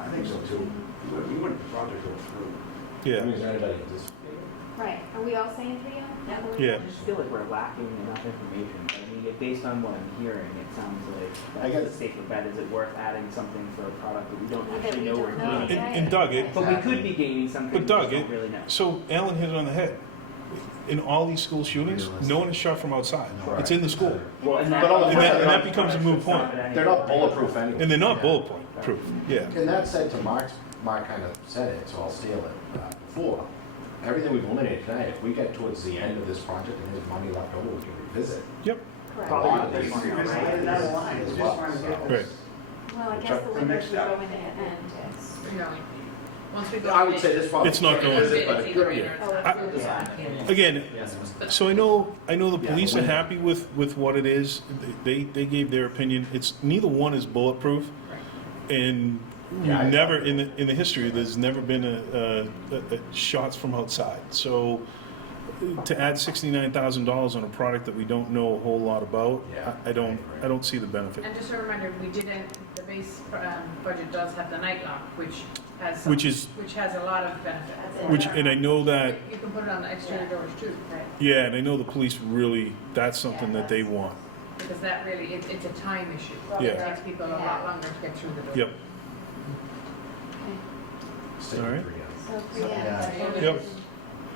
I think so too. We wouldn't project go through. Yeah, I mean, is there anybody just, Right, are we all saying 3M? yeah. I just feel like we're lacking enough information. I mean, based on what I'm hearing, it sounds like I that's guess- a safer bet. Is it worth adding something for a product that we don't That actually we know don't we're know. gaining? And Doug, But we could be gaining something But we Doug, just don't really know. So Alan hit it on the head. In all these school shootings, no one is shot from outside. It's in the school. Well, and But all the- And that becomes a moot point. they're not bulletproof anyway. And they're not bulletproof, yeah. And that said to Mark kind of said it, so I'll steal it before. Everything we've eliminated tonight, if we get towards the end of this project and there's money left over, we can revisit. Yep, Correct. Probably All not this. this one, It's right? another line, it's just trying to get right. this. Well, I It's guess up the to the windows next would step. go in the end. No. Once we go. I would say this probably. It's not going- It's Visit, but either in or Oh, it's it's not. design. Again, Yes, it was- so I know the Yeah, police the are window. happy with what it is. They gave their opinion. It's, neither one is bulletproof. And Yeah, we've never, in the history, there's never been a shots from outside. So to add $69,000 on a product that we don't know a whole lot about, Yeah, I don't see the benefit. And just a reminder, we didn't, the base budget does have the night lock, which has some, Which is, which has a lot of benefits. which, and I know that, You can put it on the exterior doors too, Right. yeah, and I know the police really, that's something that they want. because that really, it's a time issue. Yeah. It takes people a lot longer to get through the door. Yep. Stay All right. with 3 ends. So, three Yeah. ends. Yep.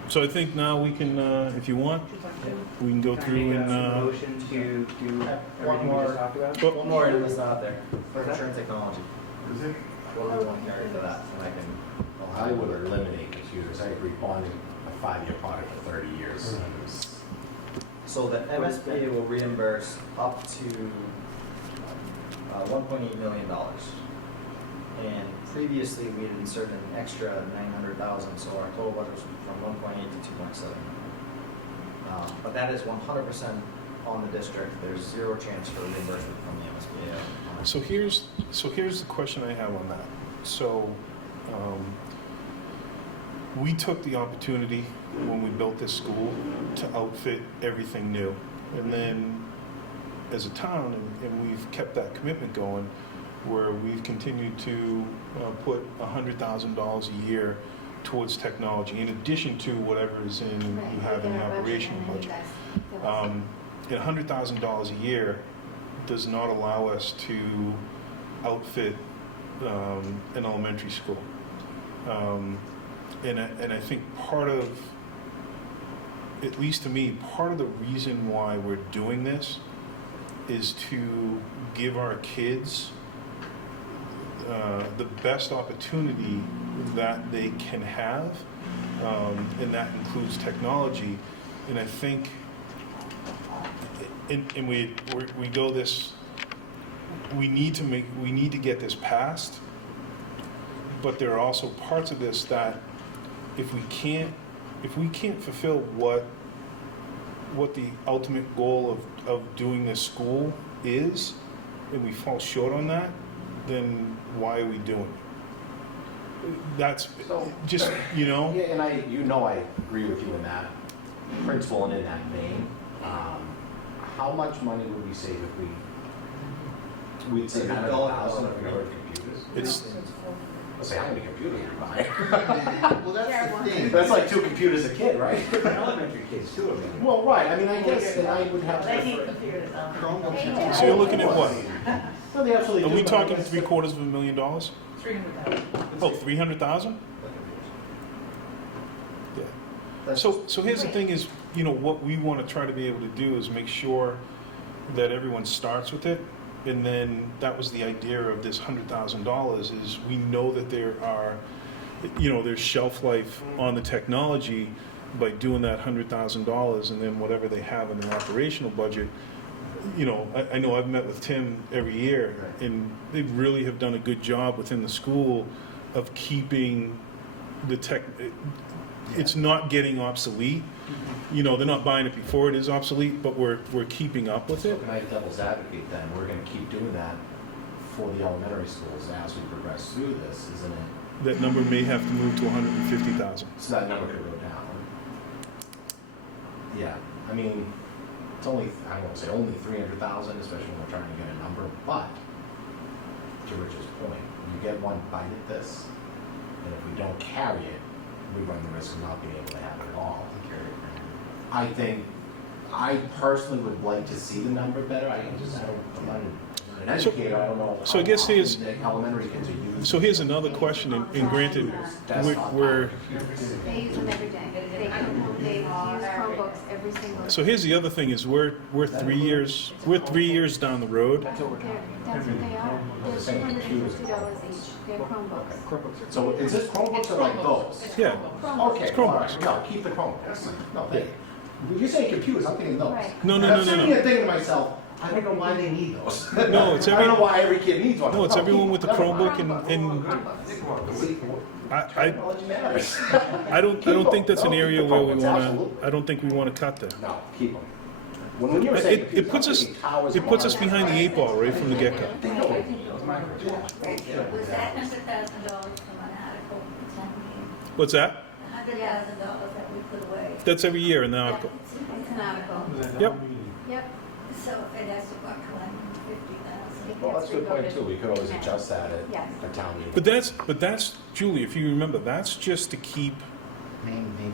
So I think now we can, if you want, 2.2. we can go through and, Motion to do One everything we more. just talked about? One more item that's not there, furniture and technology. Is it? What do we want to carry for that? And I can, Well, I would eliminate computers. I agree bonding a 5-year product for 30 years. so the MSBA will reimburse up to $1.8 million. And previously, we had inserted an extra $900,000, so our total budget was from 1.8 to 2.7. But that is 100% on the district. There's zero chance for reimbursement from the MSBA. so here's the question I have on that. So, we took the opportunity when we built this school to outfit everything new. And then as a town, and we've kept that commitment going, where we've continued to put $100,000 a year towards technology, in addition to whatever is in, you have in the operational budget. And $100,000 a year does not allow us to outfit an elementary school. And I think part of, at least to me, part of the reason why we're doing this is to give our kids the best opportunity that they can have, and that includes technology. And I think, and we go this, we need to get this passed, but there are also parts of this that if we can't fulfill what the ultimate goal of doing this school is, and we fall short on that, then why are we doing it? That's So- just, you know? Yeah, and I agree with you in that principle and in that vein. How much money would we save if we'd say If we 900,000 if we ordered computers? It's, Let's say, how many computers would we buy? Well, that's the thing. That's like 2 computers a kid, right? Elementary kids too, I mean. Well, right, I mean, I guess that I would have. They need computers on. Chromebooks. so you're looking at what? No, they absolutely Are do. Oh, we but I talking guess- $750,000? 300,000. Oh, 300,000? Yeah. That's So here's the thing is, what we want to try to be able to do is make sure that everyone starts with it. And then that was the idea of this $100,000 is we know that there are, there's shelf life on the technology by doing that $100,000, and then whatever they have in their operational budget. I know I've met with Tim every year, and they really have done a good job within the school of keeping the tech. It's not getting obsolete. They're not buying it before it is obsolete, but we're keeping up with So it. can I devil's advocate then? We're gonna keep doing that for the elementary schools as we progress through this, isn't it? That number may have to move to 150,000. So that number could go down. Yeah, I mean, it's only, I won't say only 300,000, especially when we're trying to get a number, but to Rich's point, you get one bite at this, and if we don't carry it, we run the risk of not being able to have it at all. I think, I personally would like to see the number better. I'm not an educator, I don't know. So I guess how here's- often the elementary kids are using. So here's another question, and granted, we're They use them every day. They use Chromebooks every single day. so here's the other thing is we're 3 years down the road. That's what they are. They're $250 each. They're Chromebooks. So is this Chromebooks or like those? Yeah, Okay, It's all Chromebooks. right, no, keep the Chromebooks. No, thank you. You're saying computers, I'm thinking those. Right. No. And I'm sitting here thinking to myself, I don't know why they need those. No, it's I don't know why every kid needs one. No, it's everyone with the Chromebook and Technology matters. I don't think that's an Keep area the where we Chromebooks, wanna, absolutely. I don't think we wanna cut there. No, keep them. When you were saying It puts us, it puts us behind the 8 ball right from the get-go. Was that $100,000 from an article for town meeting? What's that? $100,000 that we put away. That's every year in the article. It's an article. Yep. Yep. So if it has to go up to $150,000. Well, that's a good point too. We could always adjust that Yes. at town meeting. But that's, Julie, if you remember, that's just to keep,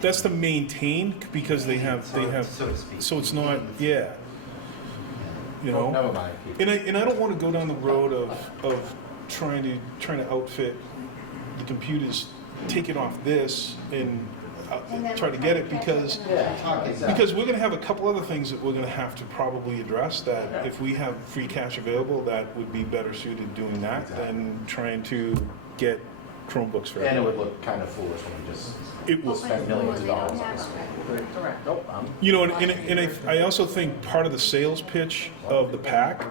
that's to maintain because they have, So to speak. so it's not, yeah, you know? Never mind. Keep it. And I don't want to go down the road of trying to outfit the computers, take it off this and try to get it because Yeah, we're going to have a couple other things that we're going to have to probably address that if we have free cash available, that would be better suited doing that than trying to get Chromebooks for And it everyone. would look kind of foolish when we just It will. spend millions of dollars on this. Correct. Nope, You know, and I also think part of the sales pitch of the PAC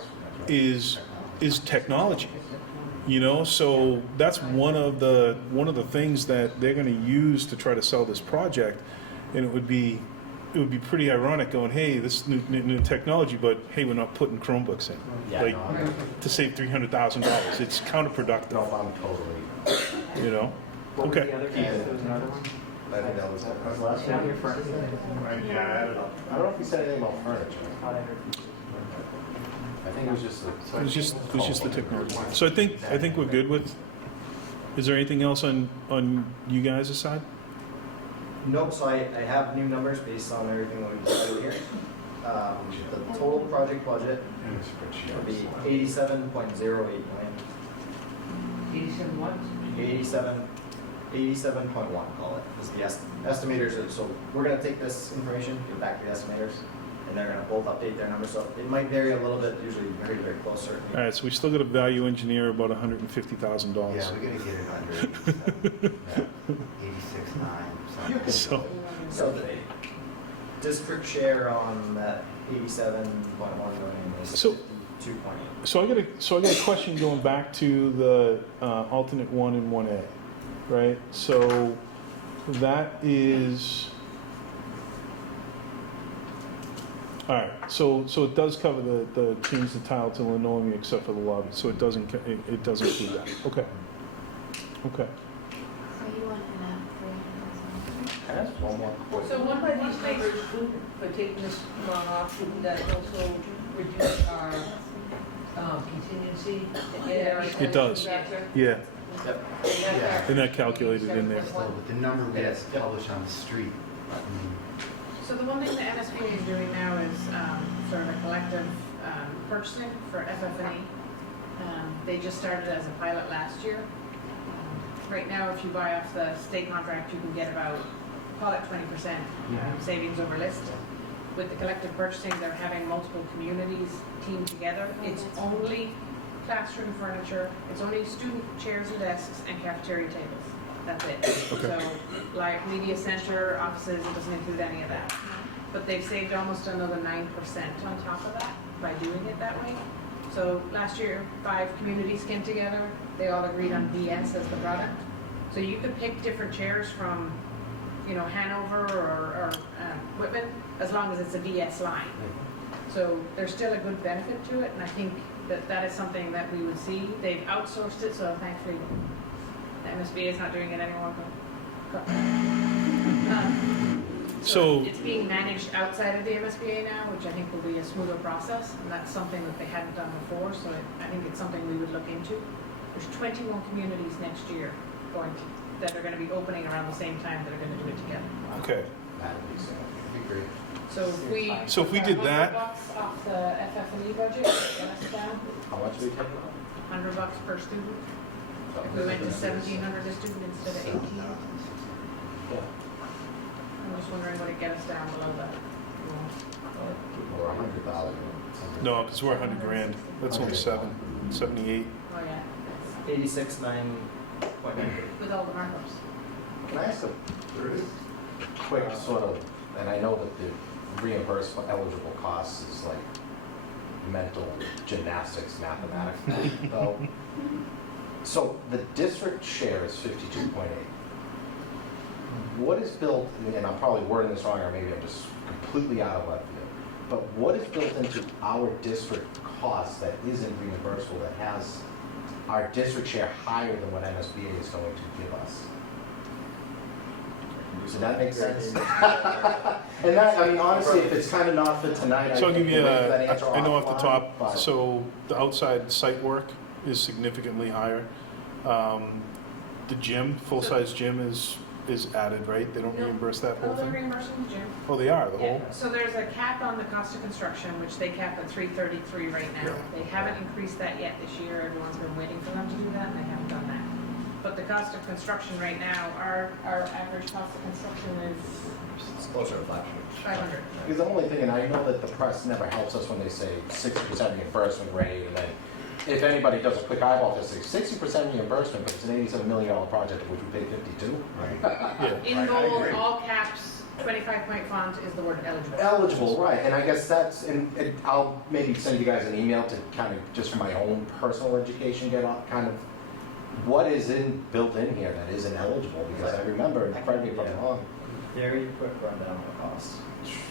is technology. You know, so that's one of the things that they're going to use to try to sell this project, and it would be pretty ironic going, hey, this new technology, but hey, we're not putting Chromebooks in, Yeah, like no, to save $300,000. It's counterproductive. no, I'm totally. You know. Okay. I think that was the last one. I don't know if we said anything about furniture. I think it was just the. It was just the technology. So I think we're good with. Is there anything else on you guys' side? Nope, so I have new numbers based on everything that we discussed here. The total project budget would be 87.08 million. 87 what? 87.1, call it, is the estimators. So we're gonna take this information, give it back to the estimators, and they're gonna both update their numbers. So it might vary a little bit, usually very, very close, certainly. All right, so we still got a value engineer about $150,000. Yeah, we're gonna get it under 86.9, something. So So the district share on that 87.1 million is So- 52.8. So I got a question going back to the alternate 1 and 1A, right? So that is, all right, so it does cover the change the tile to linoleum except for the lobby, so it doesn't include that. Okay. Okay. So you want an Can I ask one more question? So one of these numbers, for taking this long off, wouldn't that also reduce our contingency? It does. Yeah, Yep. and that calculated in there. Still, but the number we have to publish on the street, So the one thing the MSBA is doing now is sort of a collective purchasing for FF&E. They just started as a pilot last year. Right now, if you buy off the state contract, you can get about, call it 20% savings over list. With the collective purchasing, they're having multiple communities team together. It's only classroom furniture, it's only student chairs and desks and cafeteria tables. That's it. Okay. So like media center, offices, it doesn't include any of that. But they've saved almost another 9% on top of that by doing it that way. So last year, 5 communities came together. They all agreed on VS as the product. So you could pick different chairs from, you know, Hanover or Whitman, as long as it's a VS line. So there's still a good benefit to it, and I think that is something that we would see. They've outsourced it, so thankfully the MSBA is not doing it anymore. So- it's being managed outside of the MSBA now, which I think will be a smoother process, and that's something that they hadn't done before, so I think it's something we would look into. There's 21 communities next year that are going to be opening around the same time that are going to do it together. Okay. That'd be so. That'd be great. So if we did that- $100 off the FF&E budget, get us down How much do we take? $100 per student. If we went to 1,700 a student instead of 18, I'm just wondering would it get us down below that? Or 100,000. No, because we're 100 grand. That's only 78. Oh yeah, 86.9. with all the markups. Can I ask a quick sort of, and I know that the reimbursement eligible costs is like mental gymnastics mathematically. So the district share is 52.8. What is built, and I'm probably wording this wrong, or maybe I'm just completely out of left field, but what is built into our district cost that isn't reimbursable, that has our district share higher than what MSBA is going to give us? Does that make sense? And that, I mean, honestly, if it's kind of not for tonight, So I'll give you that answer I know off the offline, top, but- so the outside site work is significantly higher. The gym, full-size gym is added, right? They don't No. reimburse that whole Oh, they're thing? reimbursing the gym. Oh, they are, the Yeah, whole? so there's a cap on the cost of construction, which they cap at $333 right now. They haven't increased that yet this year. Everyone's been waiting for them to do that, and they haven't done that. But the cost of construction right now, our average cost of construction is It's closer to 500. 500. Because the only thing, and I know that the press never helps us when they say 60% reimbursement rate, and then if anybody does a quick eyeball test, say 60% reimbursement, but it's an $87 million project, of which we paid 52. Yeah. In bold, all caps, 25-point font is the word eligible. Eligible, right, and I guess that's, and I'll maybe send you guys an email to kind of, just for my own personal education, get on kind of, what is built in here that isn't eligible, because I remember, and correct me if I'm wrong. Very quick rundown of the costs.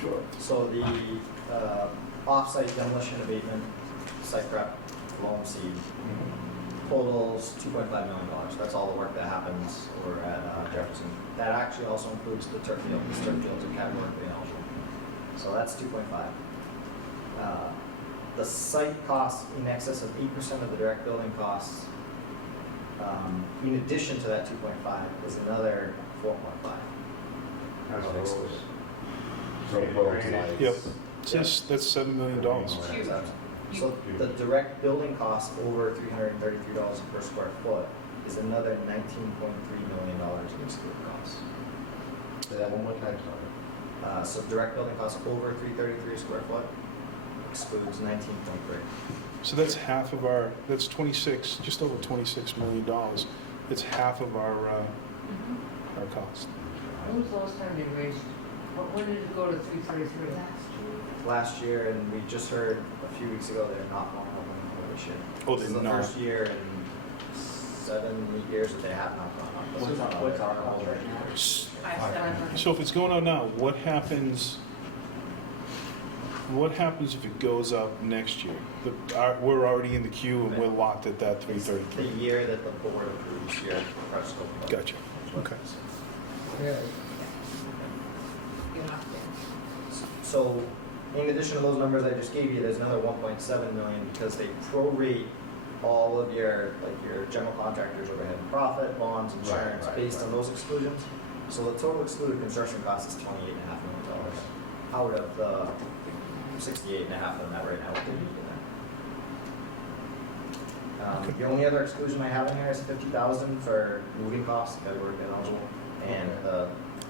Sure. So the off-site demolition abatement, site prep, loam seed, totals $2.5 million. That's all the work that happens over at Jefferson. That actually also includes the turf field. The turf fields are categorically ineligible. So that's 2.5. The site costs in excess of 8% of the direct building costs. In addition to that 2.5 is another 4.5. That's of what it excluded. was. So roads, lights. Yep. That's $7 million. So the direct building cost over $333 per square foot is another $19.3 million in excluded costs. Say that one more time, sorry. So direct building costs over $333 a square foot excludes 19.3. So that's half of our, that's 26, just over $26 million. It's half of our cost. When was the last time they raised, when did it go to 333? Last year, and we just heard a few weeks ago they're not going up anymore this year. Oh, This is they're the not? first year in 7-8 years that they have not gone up. What's our cost right now? So if it's going on now, what happens if it goes up next year? We're already in the queue and we're locked at that It's the 333. year that the board approves your price scope. Gotcha. Okay. You're locked in. So, in addition to those numbers I just gave you, there's another 1.7 million because they prorate all of your general contractors overhead and profit, bonds, insurance, based on those exclusions. So the total excluded construction cost is $28.5 million out of the 68.5 of that right now. What they're using that. The only other exclusion I have in here is $50,000 for moving costs, categorically ineligible, and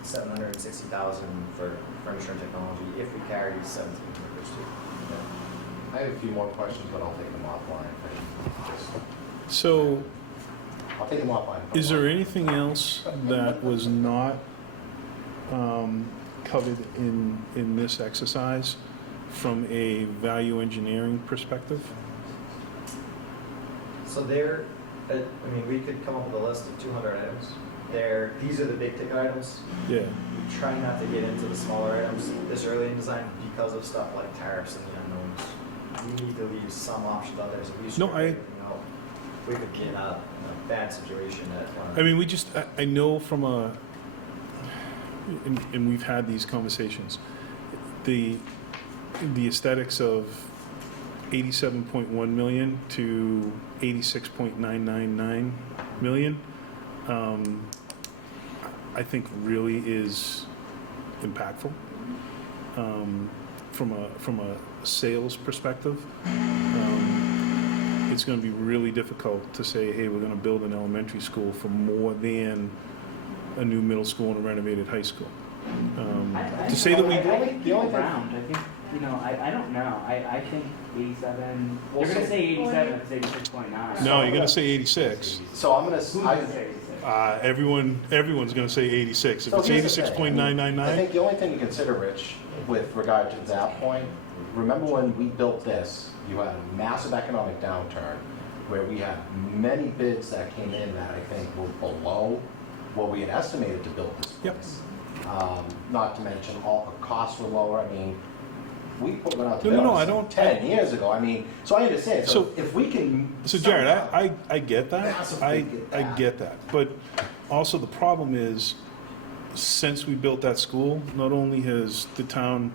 $760,000 for furniture and technology if we carry 17 workers too. I have a few more questions, but I'll take them offline. So I'll take them offline. is there anything else that was not covered in this exercise from a value engineering perspective? So we could come up with a list of 200 items. These are the big ticket items. Yeah. We try not to get into the smaller items this early in design because of stuff like tariffs and the unknowns. We need to leave some options out there so we No, we could be in a bad situation at I mean, I know from and we've had these conversations, the aesthetics of 87.1 million to 86.999 million, I think really is impactful from a sales perspective. It's going to be really difficult to say, hey, we're going to build an elementary school for more than a new middle school and a renovated high school. To say that we... I think people round. I think, I don't know. I think 87, you're going to say 87 if it's 86.9. No, you're going to say 86. So I'm going Who's going to say 86? Everyone's going to say 86. If So it's here's the thing. 86.999... I think the only thing to consider, Rich, with regard to that point, remember when we built this, you had a massive economic downturn where we had many bids that came in that I think were below what we had estimated to build this Yep. place. Not to mention all the costs were lower. I mean, we went out to No, bid no, on I this don't- 10 years ago. I mean, so I understand. So, So- if we can. So Jared, somehow- I get that, Massively get I that. get that, but also the problem is, since we built that school, not only has the town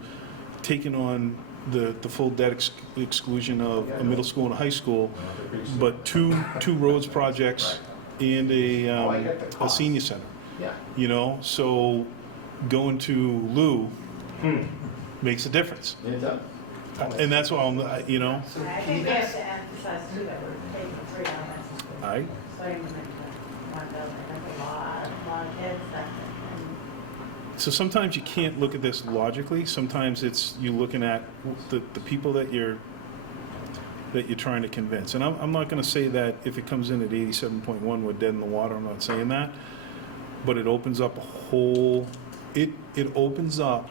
taken on the full debt exclusion of a middle school and a high school, but two roads projects and a senior center, Yeah. you know, so going to Lou makes a difference. It does. And that's why you know, I think we have to emphasize too that we're taking 3 elementary schools. I, So you went to one building, that's a lot of kids that, and so sometimes you can't look at this logically. Sometimes it's you looking at the people that you're trying to convince. And I'm not going to say that if it comes in at 87.1, we're dead in the water. I'm not saying that, but it opens up a whole. It opens up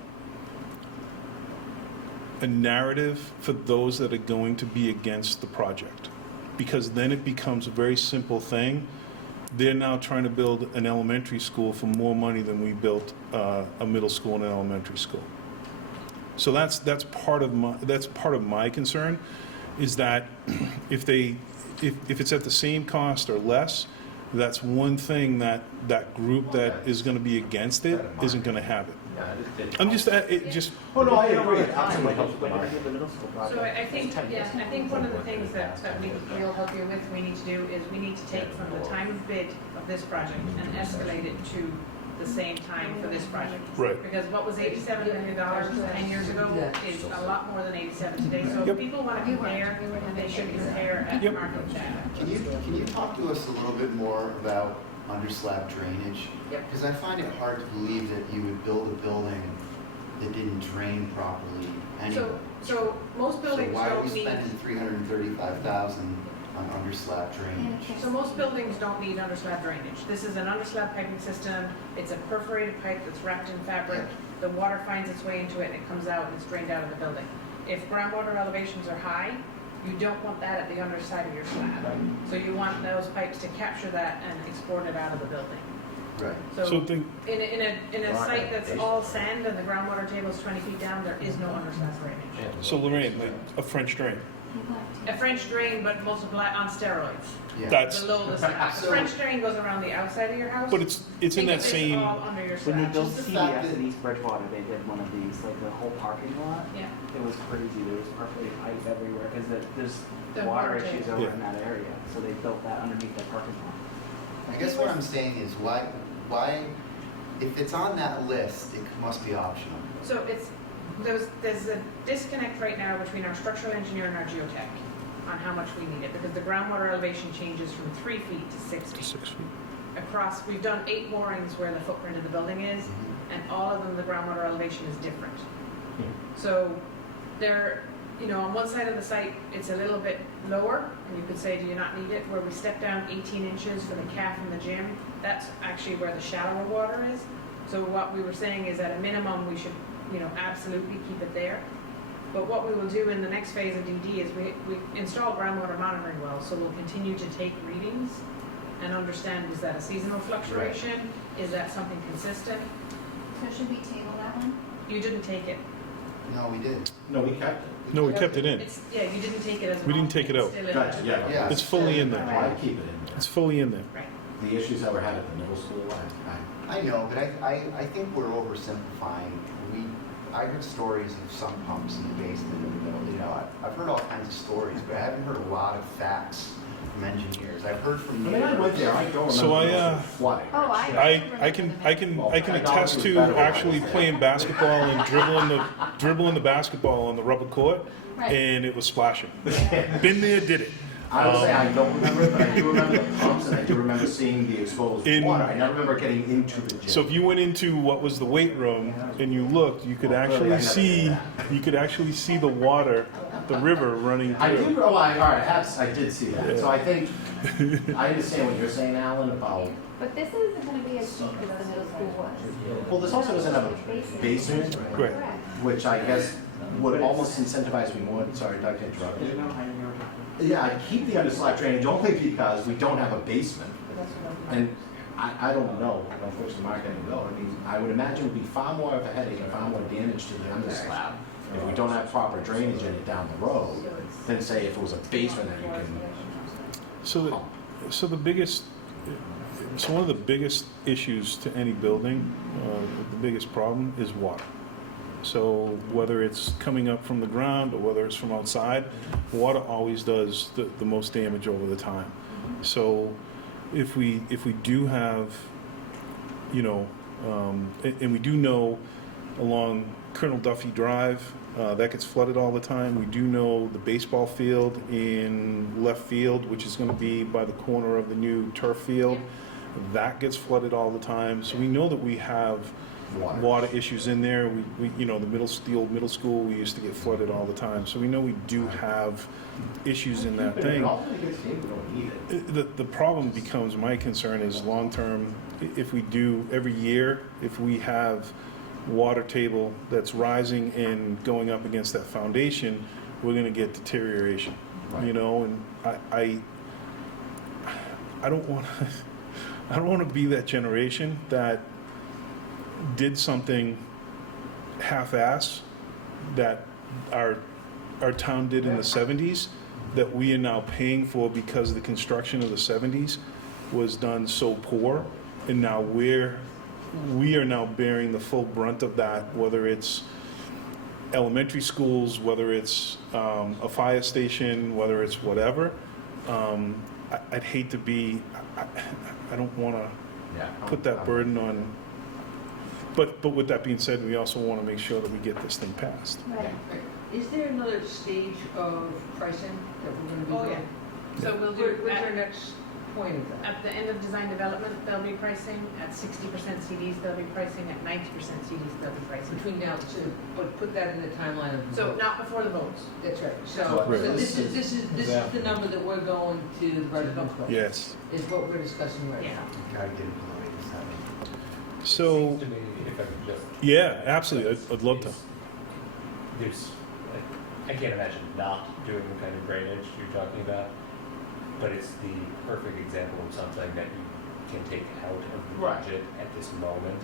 a narrative for those that are going to be against the project, because then it becomes a very simple thing. They're now trying to build an elementary school for more money than we built a middle school and an elementary school. So that's part of my concern, is that if it's at the same cost or less, that's one thing that group that is going to be against it isn't going to have it. I'm just it just. Oh, no, I agree. When Absolutely did helps the we market. get the middle school project? So I think, yeah, I think one of the things that we'll help you with, we need to do is we need to take from the time of bid of this project and escalate it to the same time for this project. Right. Because what was $87 million 10 years ago is a lot more than 87 today. So Yep. if people want to compare, they should compare at Yep. market data. Can you talk to us a little bit more about underslab drainage? Yep. Because I find it hard to believe that you would build a building that didn't drain properly anyway. So most buildings So why are we don't need. spending $335,000 on underslab drainage? So most buildings don't need underslab drainage. This is an underslab piping system. It's a perforated pipe that's wrapped in fabric. The water finds its way into it and it comes out and it's drained out of the building. If groundwater elevations are high, you don't want that at the underside of your slab. So you want those pipes to capture that and export it out of the building. Right. So So think, in a site that's all sand and the groundwater table is 20 feet down, there is no underslab drainage. so Lorraine, like a French drain. A French drain, but multiply on steroids. Yeah. That's, Below the slab. The French drain goes around the outside of your house. but it's in Think that of it same. all under your When they slab. built Just the fact CVS that- in East Bridgewater, they did one of these, like the whole parking lot. Yeah. It was crazy. There was perforated pipe everywhere because there's The water water issues table. over Yeah. in that area. So they built that underneath their parking lot. I guess what I'm saying is why, if it's on that list, it must be optional. So there's a disconnect right now between our structural engineer and our geotech on how much we need it, because the groundwater elevation changes from 3 feet to 6 feet. 6 feet. Across, we've done 8 borings where the footprint of the building is, and all of them, the groundwater elevation is different. So there, on one side of the site, it's a little bit lower, and you could say, do you not need it? Where we step down 18 inches for the calf in the gym, that's actually where the shallower water is. So what we were saying is at a minimum, we should, absolutely keep it there. But what we will do in the next phase of DD is we install groundwater monitoring wells, so we'll continue to take readings and understand, is that a seasonal fluctuation? Is that something consistent? So should we table that one? You didn't take it. No, we didn't. No, we kept it. No, we kept it in. You didn't take it as an We didn't take it alternate. out. It's still in Gotcha, there. yeah. Yeah. It's fully in Oh, there. I keep it in there. It's fully in there. Right. The issues that were had at the middle school, I know, but I think we're oversimplifying. I heard stories of some pumps in the basement of the building. I've heard all kinds of stories, but I haven't heard a lot of facts from engineers. I've heard from I mean, I went there, I don't remember. So I, flooding. Oh, I can attest to actually playing basketball and dribbling the basketball on the rubber court, Right. and it was splashing. Been there, did it. I would say I don't remember it, but I do remember the pumps and I do remember seeing the exposed In- water. I never remember getting into the gym. So if you went into what was the weight room and you looked, you could actually see the water, the river running I through. did, all right, I did see that. Yeah. So I think, I understand what you're saying, Alan, about, But this isn't gonna be as deep as the middle school was. well, this also doesn't have a basement. Correct. Correct. which I guess would almost incentivize me more, sorry, Doug, to interrupt No, you. I didn't know. Yeah, I keep the underslot drainage only because we don't have a basement. And I don't know, unfortunately, Mark, I don't know. I mean, I would imagine it would be far more of a headache and far more damage to the underslab if we don't have proper drainage in it down the road than say if it was a basement that you can pump. So the biggest, so one of the biggest issues to any building, the biggest problem is water. So whether it's coming up from the ground or whether it's from outside, water always does the most damage over the time. So if we do have, you know, and we do know along Colonel Duffy Drive, that gets flooded all the time. We do know the baseball field in left field, which is going to be by the corner of the new turf field, that gets flooded all the time. So we know that we have water issues in there. We you know, the old middle school, we used to get flooded all the time. So we know we do have issues in that thing. The problem becomes, my concern is long-term, if we do every year, if we have water table that's rising and going up against that foundation, we're going to get deterioration. Right. You know, and I don't want I don't want to be that generation that did something half-ass that our town did in the 70s that we are now paying for because the construction of the 70s was done so poor, and now we are now bearing the full brunt of that, whether it's elementary schools, whether it's a fire station, whether it's whatever. I'd hate to be, I don't want to put that burden on. But with that being said, we also want to make sure that we get this thing passed. Right. Is there another stage of pricing that we're gonna be Oh, doing? yeah. So we'll do, Where's our next point of that? at the end of design development, they'll be pricing, at 60% CDs, they'll be pricing, at 90% CDs, they'll be pricing. Between now, but put that in the timeline of the So vote. not before the votes. That's right. So So Right. this is the number that we're going to the residents with. Yes. Is what we're discussing right Yeah. now. Gotta get it below 87. So, To me, if I could just. yeah, absolutely, I'd love to. There's, I can't imagine not doing the kind of drainage you're talking about, but it's the perfect example of something that you can take out of the Right. budget at this moment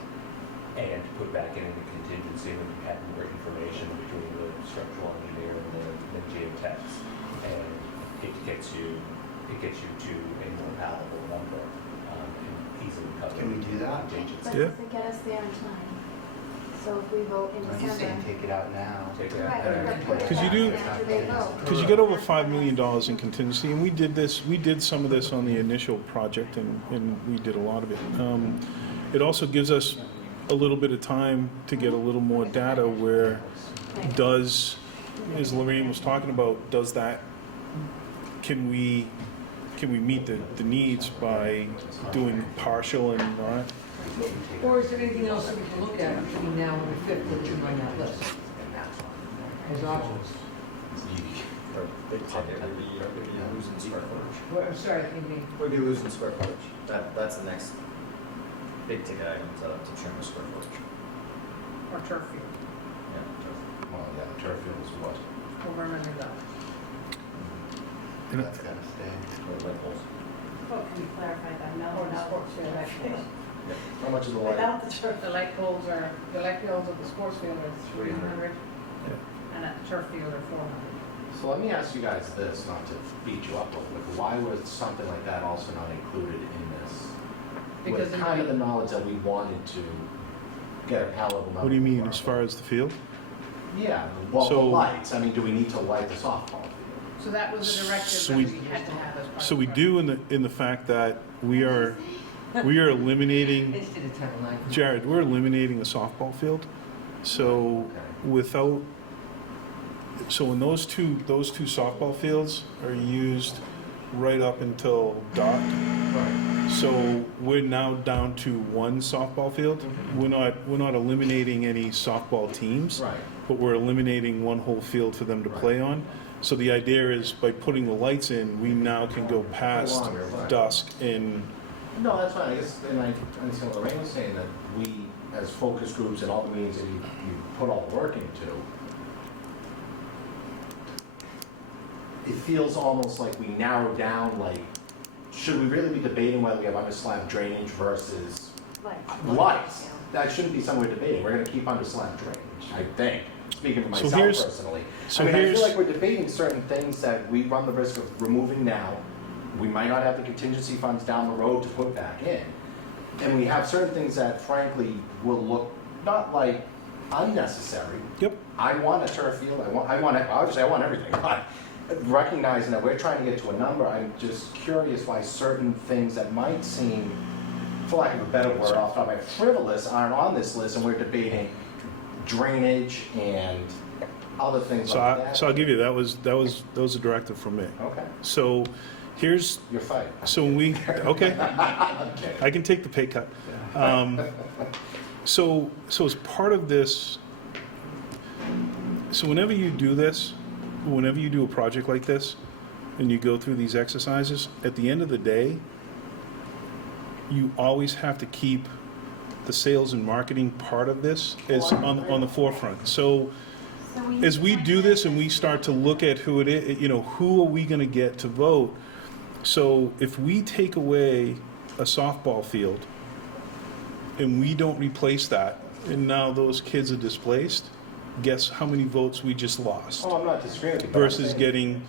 and put back in the contingency when you have more information between the structural engineer and the geotechs. And it gets you to a more palatable number, and easily cover. Can we do that? contingency. But Yeah. does it get us there in time? So if we vote in Are you saying December. take it out now? Take it Right, out. we're gonna put it 'Cause you back do- after they vote. Because you get over $5 million in contingency, and we did some of this on the initial project, and we did a lot of it. It also gives us a little bit of time to get a little more data where does, as Lorraine was talking about, does that, can we meet the needs by doing partial and not? Or is there anything else that we can look at between now and the 5th that you might not list? As options. Or big ticket would be, losing square footage. Well, I'm sorry, I think we. We'd be losing square footage. That's the next big ticket item to trim the square footage. Or turf field, Yeah. Well, yeah, the turf field is what? over $1 million. That's gotta stay. Or light poles. Well, can you clarify that? No, Or the no. sports field, actually. How much is the light? Without the turf. The light poles at the sports field are 300, and at the turf field are 400. So let me ask you guys this, not to beat you up, but why was something like that also not included in this? Because With kind of the knowledge that we wanted to get a palatable number. What do you mean, for as far as the field? Yeah, well, the So- lights, I mean, do we need to light the softball field? So that was a directive So that we- we had to have as part of So the we project. do in the fact that we are eliminating, It's to the timeline. Jared, we're eliminating the softball field. So without, so when those two softball fields are used right up until dark. Right. So we're now down to one softball field. We're not eliminating any softball teams, Right. but we're eliminating one whole field for them to play on. So the idea is by putting the lights in, we now can go past Longer, right. dusk and No, that's fine, I guess, and I understand what Lorraine was saying, that we, as focus groups and all the meetings that you put all the work into, it feels almost like we narrow down, like, should we really be debating whether we have underslab drainage versus lights? That shouldn't be something we're debating, we're gonna keep underslab drainage, I think, speaking for So myself here's- personally. so I mean, I here's- feel like we're debating certain things that we run the risk of removing now. We might not have the contingency funds down the road to put back in. And we have certain things that frankly will look not like unnecessary. Yep. I want a turf field, obviously I want everything, but recognizing that we're trying to get to a number, I'm just curious why certain things that might seem, for lack of a better word, off the top of my head, frivolous aren't on this list, and we're debating drainage and other things So like that. So I'll give you, that was a directive from me. Okay, So here's, you're fighting. so when we, okay, I can take the pay cut. So as part of this, so whenever you do this, whenever you do a project like this, and you go through these exercises, at the end of the day, you always have to keep the sales and marketing part of this is on the forefront. So as we do this and we start to look at who it is, who are we going to get to vote? So if we take away a softball field and we don't replace that, and now those kids are displaced, guess how many votes we just lost? Oh, I'm not disagreeing with you. but I'm Versus saying- getting,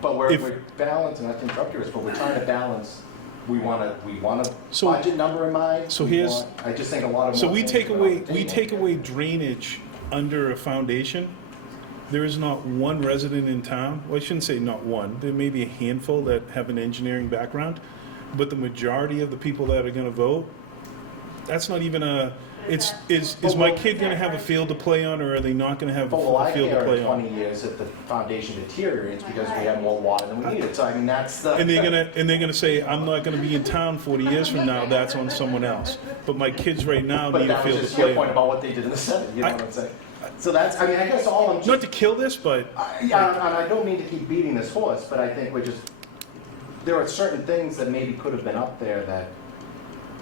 But we're if- balancing, I think, up yours, but we're trying to balance, we want a So- budget number in mind. so we here's- want- I just think a lot of so more we things take are away, on the we table. take away drainage under a foundation. There is not one resident in town, well, I shouldn't say not one, there may be a handful that have an engineering background, but the majority of the people that are gonna vote, that's not even a, is my kid gonna have a field to play on, or are they not gonna have But will a I field to care play in on? 20 years if the foundation deteriorates because we have more water than we needed? So I mean, that's the. And they're gonna say, I'm not gonna be in town 40 years from now, that's on someone else. But my kids right now But need a that was field to just your play point on. about what they did in the 70s, you know what I'm saying? So that's, I mean, I guess all I'm just. Not to kill this, but Yeah, and I don't mean to keep beating this horse, but I think we're just, there are certain things that maybe could have been up there that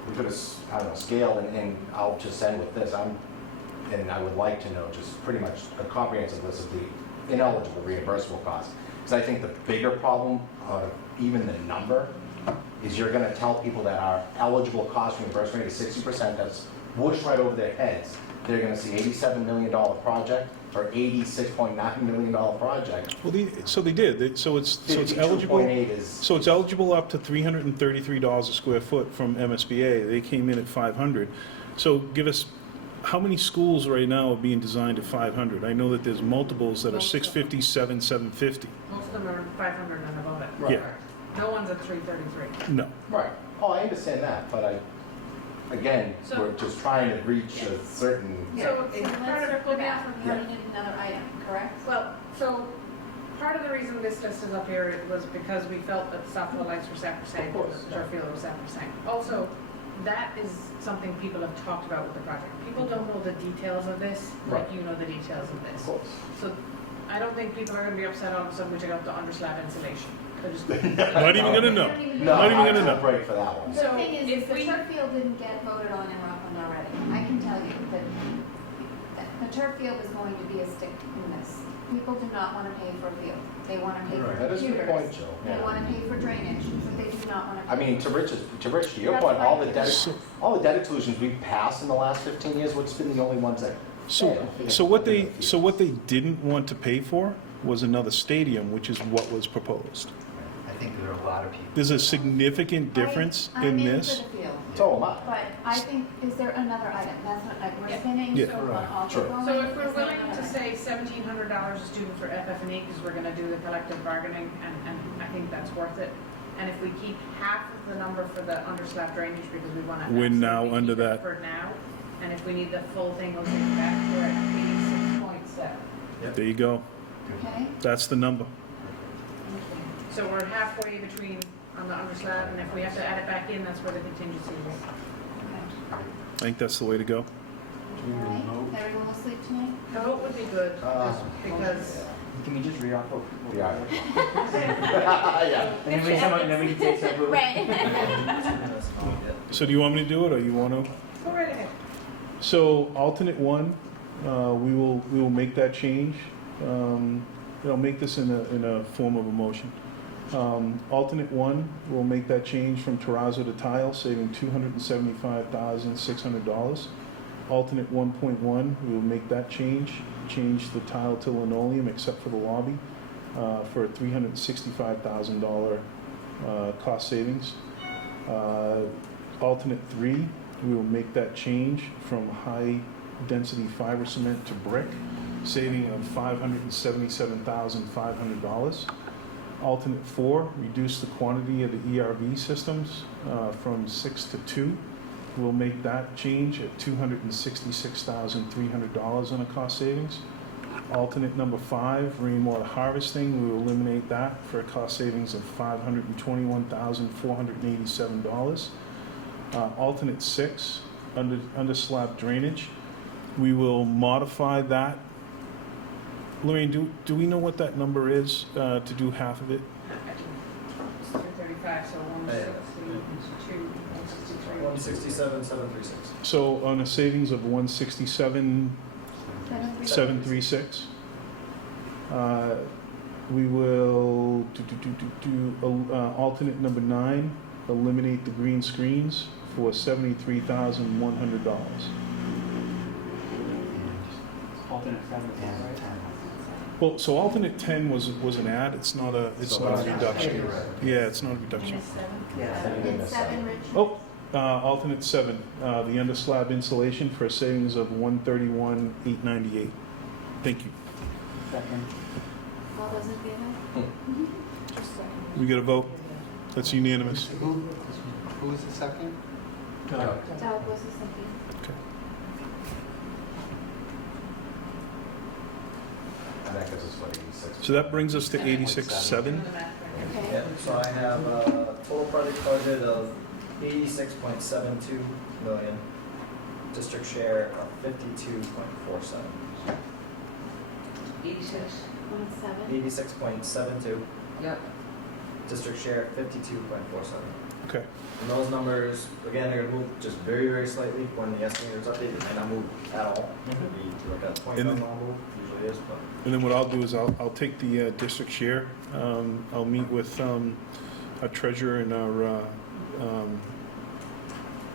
we could have, I don't know, scaled, and I'll just end with this. And I would like to know just pretty much a comprehensive list of the ineligible reimbursable costs. Because I think the bigger problem, even the number, is you're gonna tell people that our eligible cost reimbursement rate is 60%, that's whooshed right over their heads. They're gonna see $87 million project or $86.9 million project. well, so they did. So it's eligible. 52.8 is. So it's eligible up to $333 a square foot from MSBA. They came in at 500. So give us, how many schools right now are being designed at 500? I know that there's multiples that are 650, 750. Most of them are 500 and above it. Right. Yeah. No one's at 333. No. Right. Oh, I understand that, but again, So- we're just trying to reach a certain. So So it's let's part of circle the back, we needed another item, correct? Well, so part of the reason this list is up here was because we felt that the softball lights were sacrosanct, Of course, and the turf field was sacrosanct. Also, that is something people have talked about with the project. People don't know the details of this, like Right. you know the details of Of this. course. So I don't think people are gonna be upset all of a sudden we took out the underslab insulation. They're just, Not even gonna know. No, Not even I gonna took a know. break for that one. The So thing is, if the we- turf field didn't get voted on in Rockland already. I can tell you that the turf field is going to be a stick in this. People do not want to pay for a field. They want to pay for That is a good computers. point, Jill. They Yeah. want to pay for drainage, but they do not want to I pay. mean, to Rich, to your That's point, all the right. debt, all the debt exclusions we've passed in the last 15 years, what's been the only ones that failed? So what they didn't want to pay for was another stadium, which is what was proposed. I think there are a lot of people. There's a significant difference in this. I'm in for the field, So am I. but I think, is there another item? That's what, like, we're Yeah. spinning, Yeah. so I'll Sure. keep going. so if we're Is there willing another to item? say $1,700 a student for FF&E, because we're gonna do the collective bargaining, and I think that's worth it. And if we keep half of the number for the underslab drainage, because we wanna. We're now absolutely under keep it that. For now, and if we need the full thing, we'll take it back, we're at 86.7. There you go. Okay, That's the number. So we're halfway between on the underslab, and if we have to add it back in, that's where the contingency is. okay. I think that's the way to go. All right, everyone will sleep tonight? The vote would be good, because Can we just read off what? Yeah. Yeah. And then we can take some. Right. That's all we get. So do you want me to do it, or you want to? Go right ahead. So alternate one, we will make that change. I'll make this in a form of a motion. Alternate one, we'll make that change from terrazzo to tile, saving $275,600. Alternate 1.1, we will make that change the tile to linoleum except for the lobby, for a $365,000 cost savings. Alternate 3, we will make that change from high-density fiber cement to brick, saving of $577,500. Alternate 4, reduce the quantity of the ERV systems from 6 to 2. We'll make that change at $266,300 on a cost savings. Alternate number 5, rainwater harvesting, we will eliminate that for a cost savings of $521,487. Alternate 6, under slab drainage, we will modify that. Lorraine, do we know what that number is to do half of it? It's 335, so 162, 163. 167,736. So on a savings of 167,736, we will alternate number 9, eliminate the green screens for $73,100. Alternate 7, right? Well, so alternate 10 was an add. It's not a reduction. Yeah, it's not a reduction. And 7, Rich. Oh, alternate 7, the under slab insulation for a savings of $131,898. Thank you. Second. All those in favor? Just second. We got a vote. That's unanimous. Who was the second? Doug was the second. Okay. And that gives us what, 86? So that brings us to 86.7. Okay. Yep, so I have a total project budget of 86.72 million, district share of 52.47. 86? 1.7. 86.72, Yep. district share 52.47. Okay. And those numbers, again, they're gonna move just very, very slightly when the estimator's updated. They may not move at all. It'll be like a 20 And then- move, usually is, but. And then what I'll do is I'll take the district share. I'll meet with our treasurer and our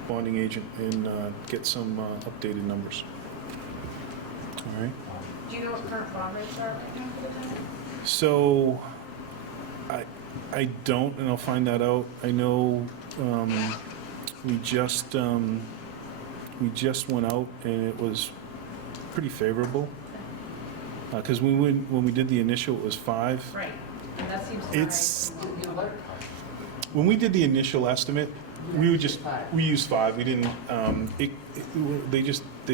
bonding agent and get some updated numbers. All right. Do you know what current bond rates are right now for the town? So I don't, and I'll find that out. I know we just went out and it was pretty favorable. Because when we did the initial, it was 5. Right, and that seems to It's You know what? when we did the initial estimate, we used 5. We didn't. They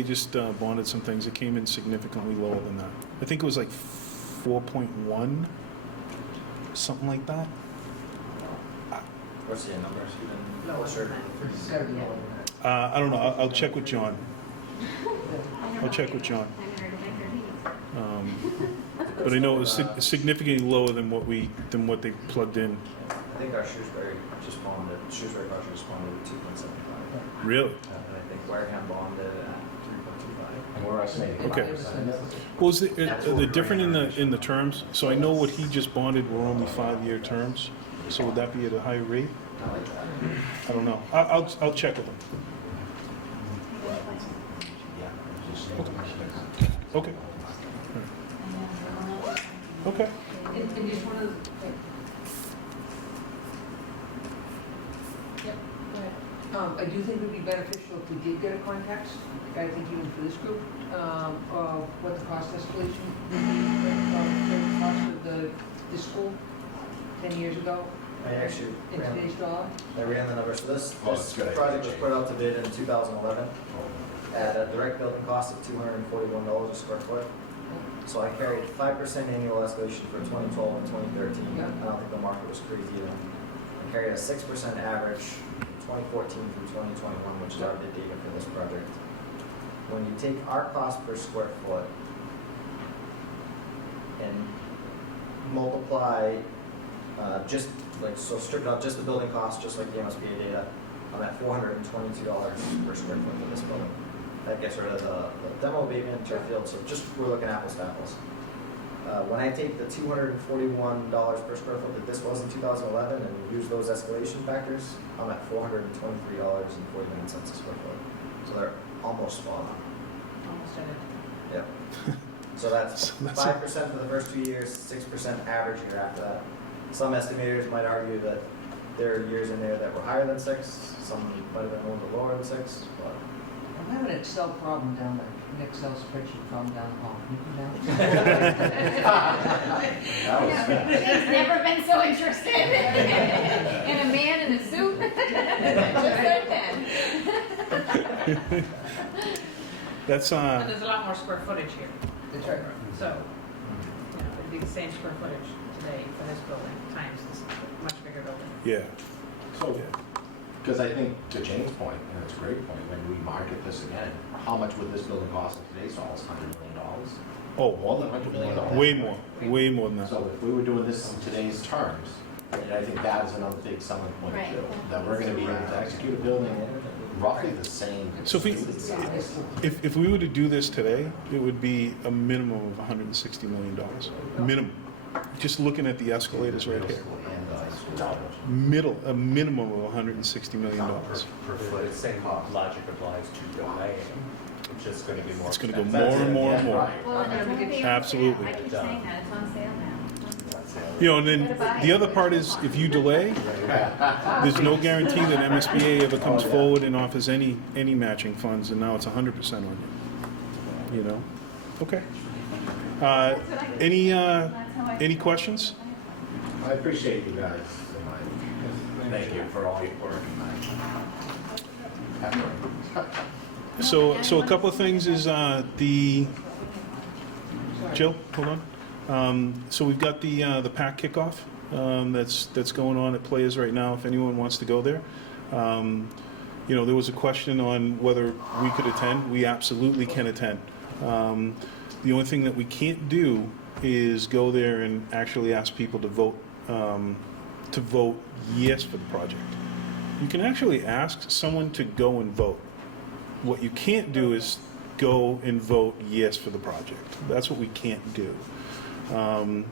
just bonded some things. It came in significantly lower than that. I think it was like 4.1, something like that. What's the numbers even? No, sure. It's gotta be lower than that. I don't know. I'll check with John. I'll check with John. But I know it was significantly lower than what they plugged in. I think our Shrewsbury project just bonded at 2.75. Really? And I think Wareham bonded at 3.25. And we're estimating. Okay. 5%. Well, are they different in the terms? So I know what he just bonded were only 5-year terms. So would that be at a higher rate? I like that. I don't know. I'll check with him. Okay. Okay. And just one of the, Yep, go ahead. I do think it would be beneficial if we did get a context, I think even for this group, of what the cost escalation would be, for the cost of the school 10 years ago, I actually in today's dollar. I ran the numbers. So this that's a good idea. project was put out to bid in 2011 at a direct building cost of $241 a square foot. So I carried 5% annual escalation for 2012 and 2013. Yeah. I don't think the market was crazy then. I carried a 6% average 2014 through 2021, which is our bid data for this project. When you take our cost per square foot and multiply just like, so strip out just the building cost, just like the MSBA data, I'm at $422 per square foot for this building. That gets rid of the demo abatement, turf field, so just, we're looking apples to apples. When I take the $241 per square foot that this was in 2011 and use those escalation factors, I'm at $423.49 a square foot. So they're almost spot on. Almost at it. Yep. So that's So that's 5% for the first 2 years, 6% average year after that. Some estimators might argue that there are years in there that were higher than 6, some might have been a little bit lower than 6, but I'm having an Excel problem down there, an Excel spreadsheet problem down the hall. Can you come down? He's never been so interested in a man in a suit. Just like that. That's, And there's a lot more square footage here. That's right. So, it'd be the same square footage today for this building times this much bigger building. yeah. So, because I think to James' point, and it's a great point, when we market this again, how much would this building cost in today's dollars? $100 million? Oh, More than $100 million? way more than that. So if we were doing this in today's terms, and I think that is another big selling point Right. too, that we're gonna be able to execute a building roughly the same. So if we were to do this today, it would be a minimum of $160 million. Minimum. Just looking at the escalators right here. A minimum of $160 million. But the same logic applies to domain. It's just going to be more. It's going to go expensive. more and more and more. Well, and it's gonna be- Absolutely. I keep saying that, it's on sale now. You know, and then the other part is, if you delay, there's no guarantee that MSBA ever comes forward and offers any matching funds, and now it's 100% on you. You know? Okay. Any questions? I appreciate you guys. Thank you for all your work. So a couple of things is Jill, hold on. So we've got the Pac Kickoff that's going on at Players right now. If anyone wants to go there, you know, there was a question on whether we could attend. We absolutely can attend. The only thing that we can't do is go there and actually ask people to vote yes for the project. You can actually ask someone to go and vote. What you can't do is go and vote yes for the project. That's what we can't do. All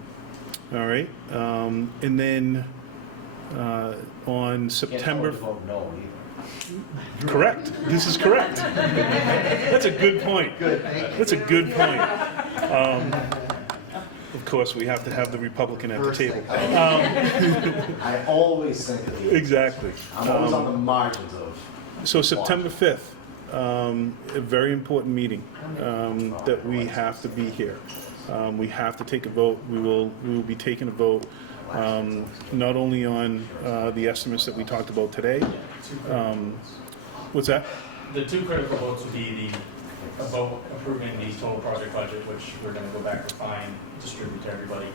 right. And then on September... Can't vote no either. Correct. This is correct. That's a good point. That's a good point. Of course, we have to have the Republican at the table. I always think of the. Exactly. I'm always on the margins of. So September 5th, a very important meeting that we have to be here. We have to take a vote. We will be taking a vote not only on the estimates that we talked about today. What's that? The two critical votes would be a vote approving the total project budget, which we're going to go back, refine, distribute to everybody,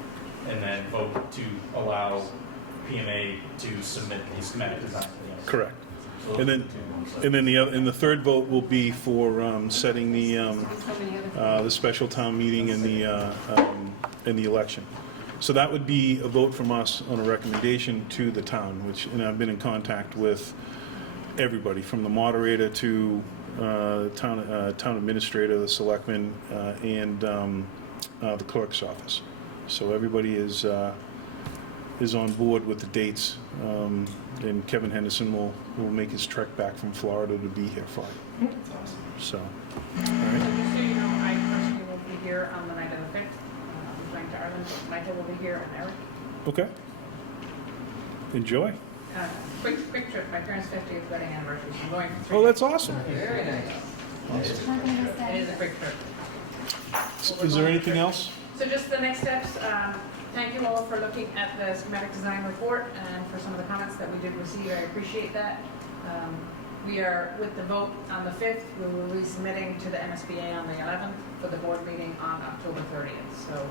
and then vote to allow PMA to submit the schematic design. Correct. So And then the third vote will be for setting the special town meeting and the election. So that would be a vote from us on a recommendation to the town, and I've been in contact with everybody from the moderator to town administrator, the selectman, and the clerk's office. So everybody is on board with the dates, and Kevin Henderson will make his trek back from Florida to be here for it. That's awesome. So, all So right. just so you know, I personally will be here on the night of the 5th. I'm flying to Ireland. Michael will be here and Eric. Okay. Enjoy. Quick trip, my parents' 50th wedding anniversary, so I'm going for 3 Oh, that's awesome. Very nice. Not gonna miss that It is a either. quick trip. Is there anything else? So just the next steps, thank you all for looking at the schematic design report and for some of the comments that we did receive. I appreciate that. We are, with the vote on the 5th, we will be submitting to the MSBA on the 11th for the board meeting on October 30th. So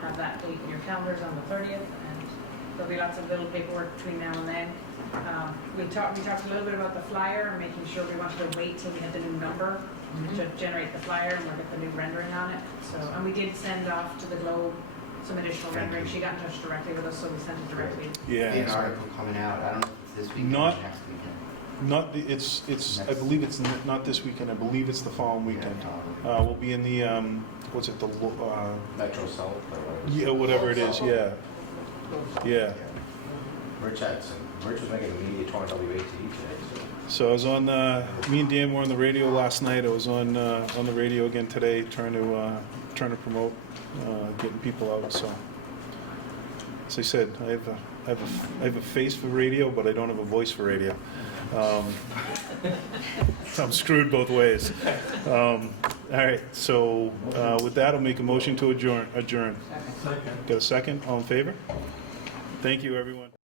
have that date in your calendars on the 30th, and there'll be lots of little paperwork between now and then. We talked a little bit about the flyer, making sure we wanted to wait till we had the new number to generate the flyer and we'll get the new rendering on it. So, and we did send off to the Globe some additional rendering. She got in touch directly with us, so we sent it directly. Yeah. An article coming out, I don't know if it's this weekend or Not- next weekend. Not, it's, I believe it's not this weekend, I believe it's the following weekend. We'll be in the, what's it, the, Metro South or whatever. yeah, whatever it is, yeah. Yeah. Rich was making a media tour on WATE today, so. So I was on, me and Dan were on the radio last night. I was on the radio again today, trying to promote, getting people out. So, as I said, I have a face for radio, but I don't have a voice for radio. So I'm screwed both ways. All right. So with that, I'll make a motion to adjourn. Got a second? All in favor? Thank you, everyone.